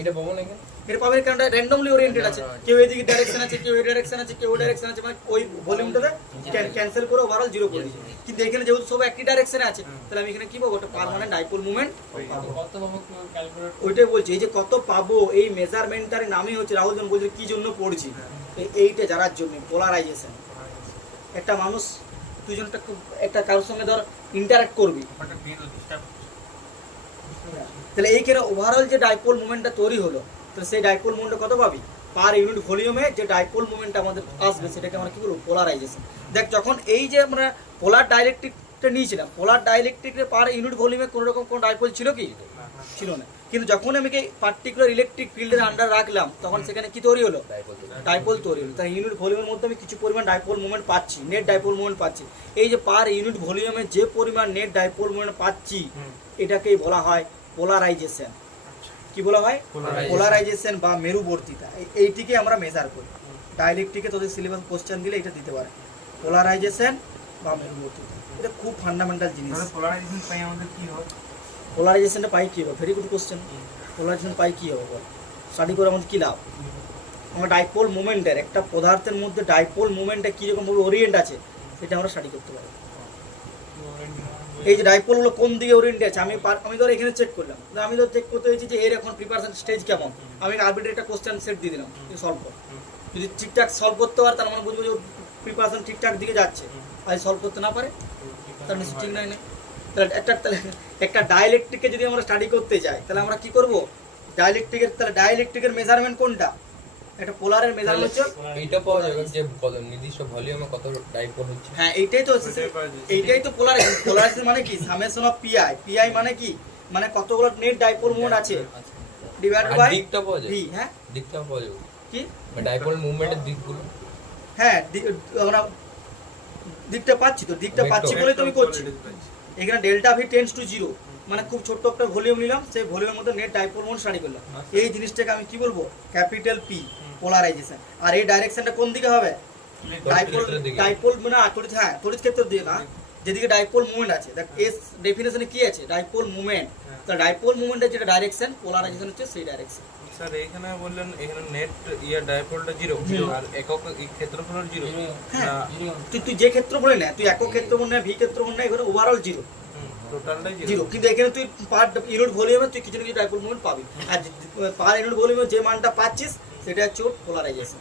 এটা পাবো না কেন? এটা পাবি কারণ র্যান্ডমলি ওরিয়েন্টেড আছে, কেউ এদিকে ডাইরেকশন আছে, কেউ এই ডাইরেকশন আছে, কেউ ওই ডাইরেকশন আছে, মানে ওই ভলিউমটাতে ক্যান্সেল করে ওভারঅল 0 করে দিয়েছে। কিন্তু এখানে যেহেতু সব একই ডাইরেকশনে আছে, তাহলে আমি এখানে কি পাবো? একটা পার্মানেন্ট ডাইপোল মুভমেন্ট পাবো। কত পাবো ক্যালকুলেট? ওইটাই বলছি, এই যে কত পাবো, এই মেজারমেন্টটার নামই হচ্ছে, রাহুল জন বলছে কি জন্য পড়ছি, এইটা জানার জন্য পোলারাইজেশন। একটা মানুষ দুজন একটা কারোর সঙ্গে ধর ইন্টারঅ্যাক্ট করবি, তাহলে এইখানে ওভারঅল যে ডাইপোল মুভমেন্টটা তৈরি হলো, তাহলে সেই ডাইপোল মুভমেন্টটা কত পাবি? পার ইউনিট ভলিউমে যে ডাইপোল মুভমেন্ট আমাদের আসবে, সেটাকে আমরা কি বলবো? পোলারাইজেশন। দেখ যখন এই যে আমরা পোলার ডাইলেকট্রিকটা নিয়েছিলাম, পোলার ডাইলেকট্রিকের পার ইউনিট ভলিউমে কোনো রকম কোনো ডাইপোল ছিল কি? ছিল না। কিন্তু যখন আমি পার্টিকুলার ইলেকট্রিক ফিল্ডের আন্ডার রাখলাম, তখন সেখানে কি তৈরি হলো? ডাইপোল তৈরি হলো। তাই ইউনিট ভলিউমের মধ্যে আমি কিছু পরিমাণ ডাইপোল মুভমেন্ট পাচ্ছি, নেট ডাইপোল মুভমেন্ট পাচ্ছি। এই যে পার ইউনিট ভলিউমে যে পরিমাণ নেট ডাইপোল মুভমেন্ট পাচ্ছি, এটাকেই বলা হয় পোলারাইজেশন। কি বলা হয়? পোলারাইজেশন বা মেরুবর্তিতা। এইটিকে আমরা মেজার করি। ডাইলেকট্রিকে তোদের সিলেবাস কোশ্চেন দিলে এটা দিতে পারে, পোলারাইজেশন বা মেরুবর্তিতা। এটা খুব ফান্ডামেন্টাল জিনিস। পোলারাইজেশন পাই আমাদের কি হয়? পোলারাইজেশনটা পাই কি হবে? Very good question. পোলারাইজেশন পাই কি হবে বল? স্টাডি করে আমাদের কী লাভ? আমরা ডাইপোল মুভমেন্টের, একটা পদার্থের মধ্যে ডাইপোল মুভমেন্টটা কীরকমভাবে ওরিয়েন্ট আছে, সেটা আমরা স্টাডি করতে পারি। এই যে ডাইপোলগুলো কোন দিকে ওরিয়েন্টে আছে, আমি ধর এখানে চেক করলাম, আমি ধর চেক করতে হয়েছি যে এর এখন প্রিপারেশন স্টেজ কেমন, আমি আরবিট্রারি একটা কোশ্চেন সেট দিয়ে দিলাম, সলভ কর। যদি ঠিকঠাক সলভ করতে পারে, তার মানে বুঝবো যে প্রিপারেশন ঠিকঠাক দিকে যাচ্ছে। আর সলভ করতে না পারে, তার নিশ্চয় ঠিক নাই না। তাহলে একটা ডাইলেকট্রিককে যদি আমরা স্টাডি করতে চাই, তাহলে আমরা কি করব? ডাইলেকট্রিকের মেজারমেন্ট কোনটা? একটা পোলারের মেজারমেন্ট হচ্ছে এইটা পাওয়া যাবে যে কত নির্দিষ্ট ভলিউমে কত ডাইপোল হচ্ছে। হ্যাঁ, এইটাই তো পোলারাইজেশন। পোলারাইজেশন মানে কি? সামেশন অফ পিআই মানে কি? মানে কতগুলো নেট ডাইপোল মোমেন্ট আছে ডিভাইডেড বাই দিকটা পাওয়া যাবে। ভি। হ্যাঁ, দিকটা পাওয়া যাবে কি? ডাইপোল মুভমেন্টের দিকগুলো। হ্যাঁ, আমরা দিকটা পাচ্ছি, তো দিকটা পাচ্ছি বলে তো আমি করছি। এখানে ডেল্টা ভি টেন্ডস টু 0, মানে খুব ছোট্ট একটা ভলিউম নিলাম, সেই ভলিউমের মধ্যে নেট ডাইপোল মোমেন্ট স্টাডি করলাম। এই জিনিসটাকে আমি কি বলবো? Capital P, polarisation. আর এই ডাইরেকশনটা কোন দিকে হবে? ডাইপোল মানে তড়িৎ ক্ষেত্রের দিকে না, যেদিকে ডাইপোল মুভমেন্ট আছে, দেখ এস ডেফিনেশনে কি আছে, ডাইপোল মুভমেন্ট। তো ডাইপোল মুভমেন্টের যেটা ডাইরেকশন, পোলারাইজেশন হচ্ছে সেই ডাইরেকশন। স্যার এখানে বললেন এখানে নেট ডাইপোলটা 0 আর একক ক্ষেত্রফল 0। হ্যাঁ, তুই যে ক্ষেত্রফলে না, তুই একক ক্ষেত্রফল না, ভি ক্ষেত্রফল না, এখানে ওভারঅল 0, টোটালটাই 0। কিন্তু এখানে তুই পার ইউনিট ভলিউমে তুই কিছু না কিছু ডাইপোল মুভমেন্ট পাবি, আর পার ইউনিট ভলিউমে যে মানটা পাচ্ছিস সেটা হচ্ছে পোলারাইজেশন।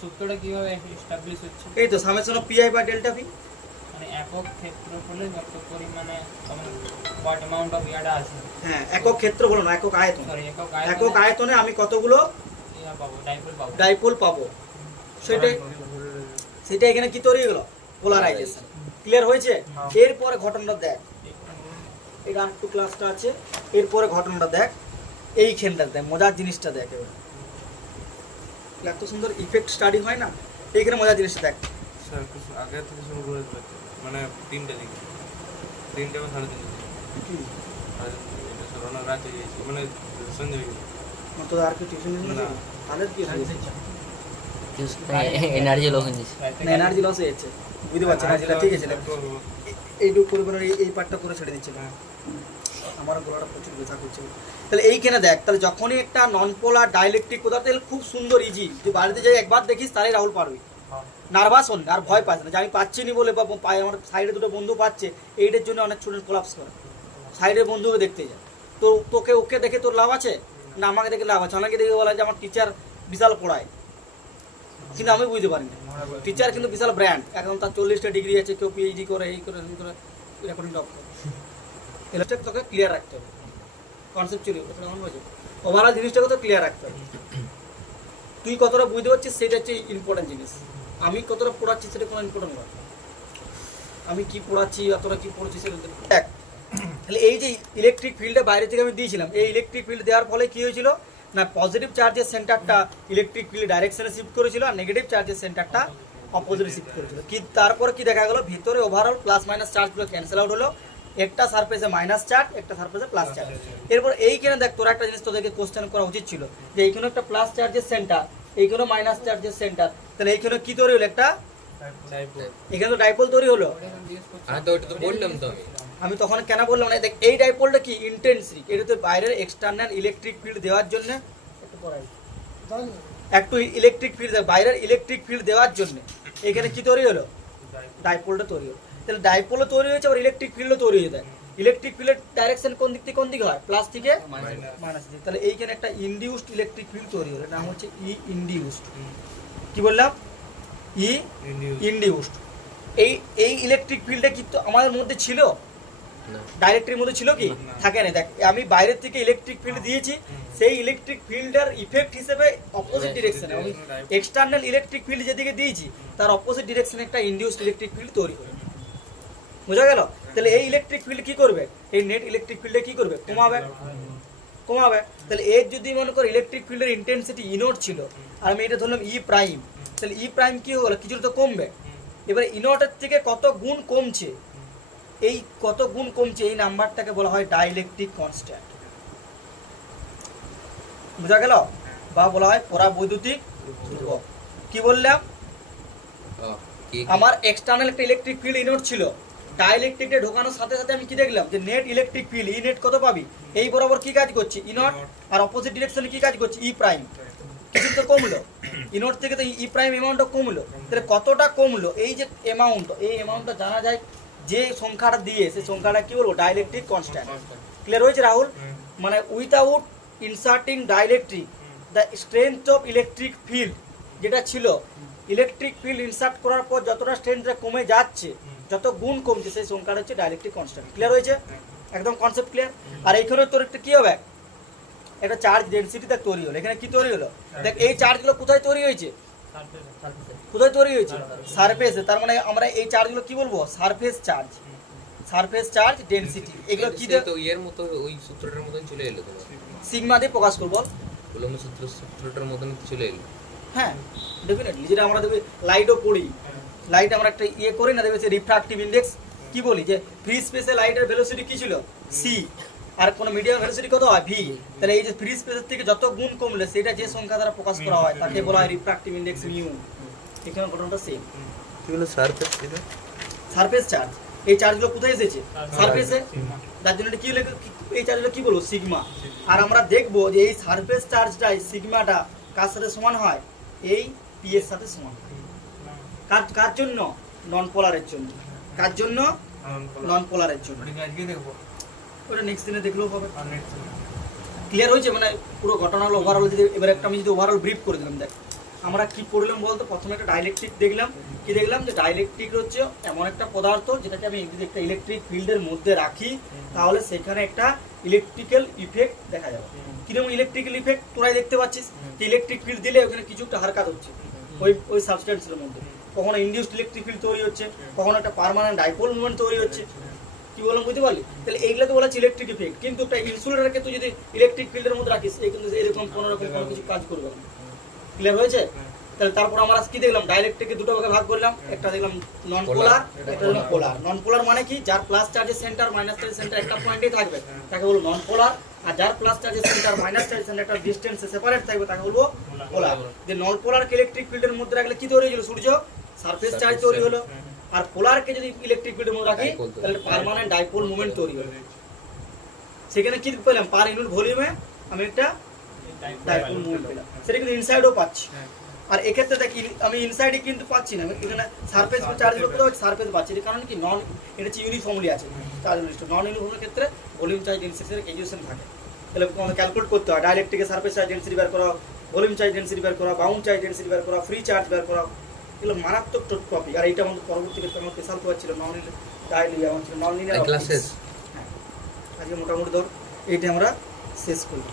সূত্রটা কিভাবে এস্টাবলিশ হচ্ছে? এই তো summation of pi by delta V. মানে একক ক্ষেত্রফলে যত পরিমাণে হোয়াট অ্যামাউন্ট অফ ইয়াটা আছে, হ্যাঁ, একক ক্ষেত্রফল না, একক আয়তন। সরি একক আয়তনে আমি কতগুলো ইয়া পাবো, ডাইপোল পাবো। ডাইপোল পাবো, সেটা এখানে কি তৈরি হলো, পোলারাইজেশন। ক্লিয়ার হয়েছে? এরপরে ঘটনাটা দেখ, এটা একটু ক্লাসটা আছে, এরপরে ঘটনাটা দেখ, এইখানটা দেখ, মজার জিনিসটা দেখ। এবার এত সুন্দর ইফেক্ট স্টাডি হয় না, এইখানে মজার জিনিসটা দেখ। স্যার আগে থেকে শুরু করে দিতে মানে 3টে দিকে 3টে বা 3:30 আর এটা স্যার অনেক রাত হয়ে গেছে, মানে সন্ধ্যে হয়ে গেছে। তো আর কি টিউশন না, তাহলে কি হয়েছে? এনার্জি লো হয়ে যাচ্ছে। না, এনার্জি লস হয়েছে, বুঝতে পারছি না, যেটা ঠিক আছে। এইটুকু করে করে এই পার্টটা করে ছেড়ে দিচ্ছি না, আমার গলাটা প্রচুর ব্যথা করছে। তাহলে এইখানে দেখ, তাহলে যখনই একটা নন পোলার ডাইলেকট্রিক পদার্থ, তাহলে খুব সুন্দর ইজি, তুই বাড়িতে যাই একবার দেখিস তাহলে রাহুল পারবি। নার্ভাস হন আর ভয় পাস না যে আমি পাচ্ছি নি বলে, বা পায়ে আমার সাইডে দুটো বন্ধু পাচ্ছে, এইটার জন্য অনেক স্টুডেন্ট কোলাপস করে, সাইডের বন্ধুকে দেখতে যায়। তো তোকে ওকে দেখে তোর লাভ আছে না, আমাকে দেখে লাভ আছে? অনেকে দেখে বলা যে আমার টিচার বিশাল পড়ায়, কিন্তু আমি বুঝতে পারি না, টিচার কিন্তু বিশাল ব্র্যান্ড, একদম তার 40টা ডিগ্রি আছে, কেউ পিএইচডি করে, এই করে এই করে, রেকর্ডিং জব করে। এটা তোকে ক্লিয়ার রাখতে হবে, কনসেপচুয়ালি ওভারঅল জিনিসটাকে তো ক্লিয়ার রাখতে হবে। তুই কতটা বুঝতে পারছিস সেটা হচ্ছে ইম্পর্টেন্ট জিনিস, আমি কতটা পড়াচ্ছি সেটা কোনো ইম্পর্টেন্ট নয়, আমি কি পড়াচ্ছি অতটা কি পড়ছি সেটা দেখ। তাহলে এই যে ইলেকট্রিক ফিল্ডে বাইরে থেকে আমি দিয়েছিলাম, এই ইলেকট্রিক ফিল্ড দেওয়ার ফলে কি হয়েছিল না, পজিটিভ চার্জের সেন্টারটা ইলেকট্রিক ফিল্ড ডাইরেকশনে শিফট করেছিল, আর নেগেটিভ চার্জের সেন্টারটা অপোজিটে শিফট করেছিল। কি তারপরে কি দেখা গেল, ভিতরে ওভারঅল প্লাস মাইনাস চার্জগুলো ক্যান্সেল আউট হলো, একটা সারফেসে মাইনাস চার্জ, একটা সারফেসে প্লাস চার্জ। এরপর এইখানে দেখ, তোরা একটা জিনিস তোদেরকে কোশ্চেন করা উচিত ছিল যে এইখানে একটা প্লাস চার্জের সেন্টার, এইখানে মাইনাস চার্জের সেন্টার, তাহলে এইখানে কি তৈরি হলো, একটা এখানে তো ডাইপোল তৈরি হলো। আমি তো ওটা তো বললাম তো আমি তখন কেন বললাম না, দেখ এই ডাইপোলটা কি ইন্টেন্সিটি, এটা তো বাইরের এক্সটার্নাল ইলেকট্রিক ফিল্ড দেওয়ার জন্য, একটু ইলেকট্রিক ফিল্ড, বাইরের ইলেকট্রিক ফিল্ড দেওয়ার জন্য এখানে কি তৈরি হলো, ডাইপোলটা তৈরি হলো। তাহলে ডাইপোলও তৈরি হয়েছে, আবার ইলেকট্রিক ফিল্ডও তৈরি হয়ে যায়। ইলেকট্রিক ফিল্ডের ডাইরেকশন কোন দিক থেকে কোন দিকে হয়, প্লাস থেকে মাইনাস দিকে। তাহলে এইখানে একটা ইনডিউসড ইলেকট্রিক ফিল্ড তৈরি হলো, নাম হচ্ছে ই ইনডিউসড। কি বললাম, ই ইনডিউসড। এই ইলেকট্রিক ফিল্ডে কি আমাদের মধ্যে ছিল, ডাইরেক্টরির মধ্যে ছিল কি, থাকে না। দেখ আমি বাইরের থেকে ইলেকট্রিক ফিল্ড দিয়েছি, সেই ইলেকট্রিক ফিল্ডের ইফেক্ট হিসেবে অপোজিট ডিরেকশনে আমি এক্সটার্নাল ইলেকট্রিক ফিল্ড যেদিকে দিয়েছি তার অপোজিট ডিরেকশনে একটা ইনডিউসড ইলেকট্রিক ফিল্ড তৈরি হবে। বোঝা গেল? তাহলে এই ইলেকট্রিক ফিল্ড কি করবে, এই নেট ইলেকট্রিক ফিল্ডে কি করবে, কমাবে। তাহলে এর যদি মনে করো ইলেকট্রিক ফিল্ডের ইন্টেন্সিটি ইনোট ছিল, আর আমি এটা ধরলাম ই প্রাইম, তাহলে ই প্রাইম কি হলো, কিছুটা তো কমবে। এবার ইনোটের থেকে কত গুণ কমছে, এই কত গুণ কমছে, এই নাম্বারটাকে বলা হয় ডাইইলেকট্রিক কনস্ট্যান্ট। বোঝা গেল? বা বলা হয় পরাবৈদ্যুতিক ধ্রুবক। কি বললাম, আমার এক্সটার্নাল একটা ইলেকট্রিক ফিল্ড ইনোট ছিল, ডাইইলেকট্রিকে ঢোকানোর সাথে সাথে আমি কি দেখলাম যে নেট ইলেকট্রিক ফিল্ড ই নেট কত পাবি, এই বরাবর কি কাজ করছে ইনোট, আর অপোজিট ডিরেকশনে কি কাজ করছে ই প্রাইম, কিছু তো কমলো, ইনোট থেকে তো ই প্রাইম অ্যামাউন্টটা কমলো। তাহলে কতটা কমলো, এই যে অ্যামাউন্ট, এই অ্যামাউন্টটা জানা যায় যে সংখ্যাটা দিয়ে, সেই সংখ্যাটা কি বলবো, ডাইইলেকট্রিক কনস্ট্যান্ট। ক্লিয়ার হয়েছে রাহুল? মানে without inserting dielectric the strength of electric field, যেটা ছিল ইলেকট্রিক ফিল্ড ইনসার্ট করার পর যতটা স্ট্রেংথটা কমে যাচ্ছে, যত গুণ কমছে, সেই সংখ্যাটা হচ্ছে ডাইইলেকট্রিক কনস্ট্যান্ট। ক্লিয়ার হয়েছে? একদম কনসেপ্ট ক্লিয়ার? আর এইখানে তোর একটা কি হবে, একটা চার্জ ডেনসিটিটা তৈরি হলো। এখানে কি তৈরি হলো, দেখ এই চার্জগুলো কোথায় তৈরি হয়েছে, কোথায় তৈরি হয়েছে, সারফেসে। তার মানে আমরা এই চার্জগুলো কি বলবো, surface charge, surface charge density. এগুলো কি তো এর মতো ওই সূত্রটার মতন চলে এলো, তোমার সিগমা দিয়ে প্রকাশ করবো, কুলম্ব সূত্রটার মতন চলে এলো। হ্যাঁ ডেফিনেটলি, যেটা আমরা দেখবি লাইটও পড়ি, লাইট আমরা একটা ইয়ে করি না, দেখবে রিফ্রাক্টিভ ইন্ডেক্স কি বলি, যে ফ্রি স্পেসে লাইটের ভেলোসিটি কি ছিল সি, আর কোনো মিডিয়াম ভেলোসিটি কত হয় ভি। তাহলে এই যে ফ্রি স্পেসের থেকে যত গুণ কমলে সেটা যে সংখ্যা দ্বারা প্রকাশ করা হয় তাকে বলা হয় রিফ্রাক্টিভ ইন্ডেক্স মিউ। এখানে ঘটনাটা সেম। কি হলো, সারফেস সারফেস চার্জ, এই চার্জগুলো কোথায় এসেছে? সারফেসে। যার জন্য এটা কি লিখে, এই চার্জগুলো কি বলবো? সিগমা। আর আমরা দেখবো যে এই সারফেস চার্জটা, এই সিগমাটা কার সাথে সমান হয়? এই পি এর সাথে সমান হয়। কার জন্য? নন পোলারের জন্য। কার জন্য? নন পোলারের জন্য। ওটা আজকে দেখবো ওটা নেক্সট দিনে দেখলেও হবে। আর নেক্সট ক্লিয়ার হয়েছে? মানে পুরো ঘটনাগুলো ওভারঅল যদি এবার একটা আমি যদি ওভারঅল ব্রিফ করে দিলাম, দেখ আমরা কি পড়লাম বলতো? প্রথমে একটা ডাইলেকট্রিক দেখলাম। কি দেখলাম? যে ডাইলেকট্রিক হচ্ছে এমন একটা পদার্থ যেটাকে আমি যদি একটা ইলেকট্রিক ফিল্ডের মধ্যে রাখি তাহলে সেখানে একটা ইলেকট্রিক্যাল ইফেক্ট দেখা যাবে। কিরকম ইলেকট্রিক্যাল ইফেক্ট তোরাই দেখতে পাচ্ছিস? যে ইলেকট্রিক ফিল্ড দিলে ওখানে কিছু একটা হারকাত হচ্ছে ওই সাবস্টেন্সের মধ্যে। কখনো ইনডিউসড ইলেকট্রিক ফিল্ড তৈরি হচ্ছে, কখনো একটা পার্মানেন্ট ডাইপোল মুভমেন্ট তৈরি হচ্ছে। কি বললাম বুঝতে পারলি? তাহলে এইগুলোকে বলা হচ্ছে ইলেকট্রিক ইফেক্ট। কিন্তু একটা ইনসুলেটরকে তুই যদি ইলেকট্রিক ফিল্ডের মধ্যে রাখিস, এই কিন্তু এরকম কোনো রকম কোনো কিছু কাজ করবে না। ক্লিয়ার হয়েছে? তাহলে তারপর আমরা কি দেখলাম? ডাইলেকট্রিককে দুটো ভাগে ভাগ করলাম। একটা দেখলাম নন পোলার, একটা হলো পোলার। নন পোলার মানে কি? যার প্লাস চার্জের সেন্টার মাইনাস চার্জের সেন্টার একটা পয়েন্টেই থাকবে তাকে বলবো নন পোলার। আর যার প্লাস চার্জের সেন্টার মাইনাস চার্জের সেন্টার একটা ডিসটেন্সে সেপারেট থাকবে তাকে বলবো পোলার। যে নন পোলারকে ইলেকট্রিক ফিল্ডের মধ্যে রাখলে কি তৈরি হলো? সূর্য সারফেস চার্জ তৈরি হলো। আর পোলারকে যদি ইলেকট্রিক ফিল্ডের মধ্যে রাখি তাহলে পার্মানেন্ট ডাইপোল মুভমেন্ট তৈরি হবে। সেখানে কি পেলাম? পার ইউনিট ভলিউমে আমি একটা ডাইপোল মুভমেন্ট পেলাম। সেটা কিন্তু ইনসাইডও পাচ্ছি। আর এক্ষেত্রে দেখি আমি ইনসাইডে কিন্তু পাচ্ছি না, এখানে সারফেস চার্জের উপরে সারফেস পাচ্ছি। এর কারণ কি? নন, এটা হচ্ছে ইউনিফর্মলি আছে চার্জ লিস্ট। নন ইউনিফর্মের ক্ষেত্রে ভলিউম চার্জ ডেনসিটির গ্রেজুয়েশন থাকে। তাহলে আমাদের ক্যালকুলেট করতে হয় ডাইলেকট্রিকের সারফেস চার্জ ডেনসিটি বের করা, ভলিউম চার্জ ডেনসিটি বের করা, বাউন্ড চার্জ ডেনসিটি বের করা, ফ্রি চার্জ বের করা। এগুলো মারাত্মক টপিক। আর এইটা আমাদের পরবর্তী ক্ষেত্রে আমার স্পেশাল পেপার ছিল নন লিনিয়ার, আমার ছিল নন লিনিয়ার ক্লাসেস। হ্যাঁ, আজকে মোটামুটি ধর এইটা আমরা শেষ করি।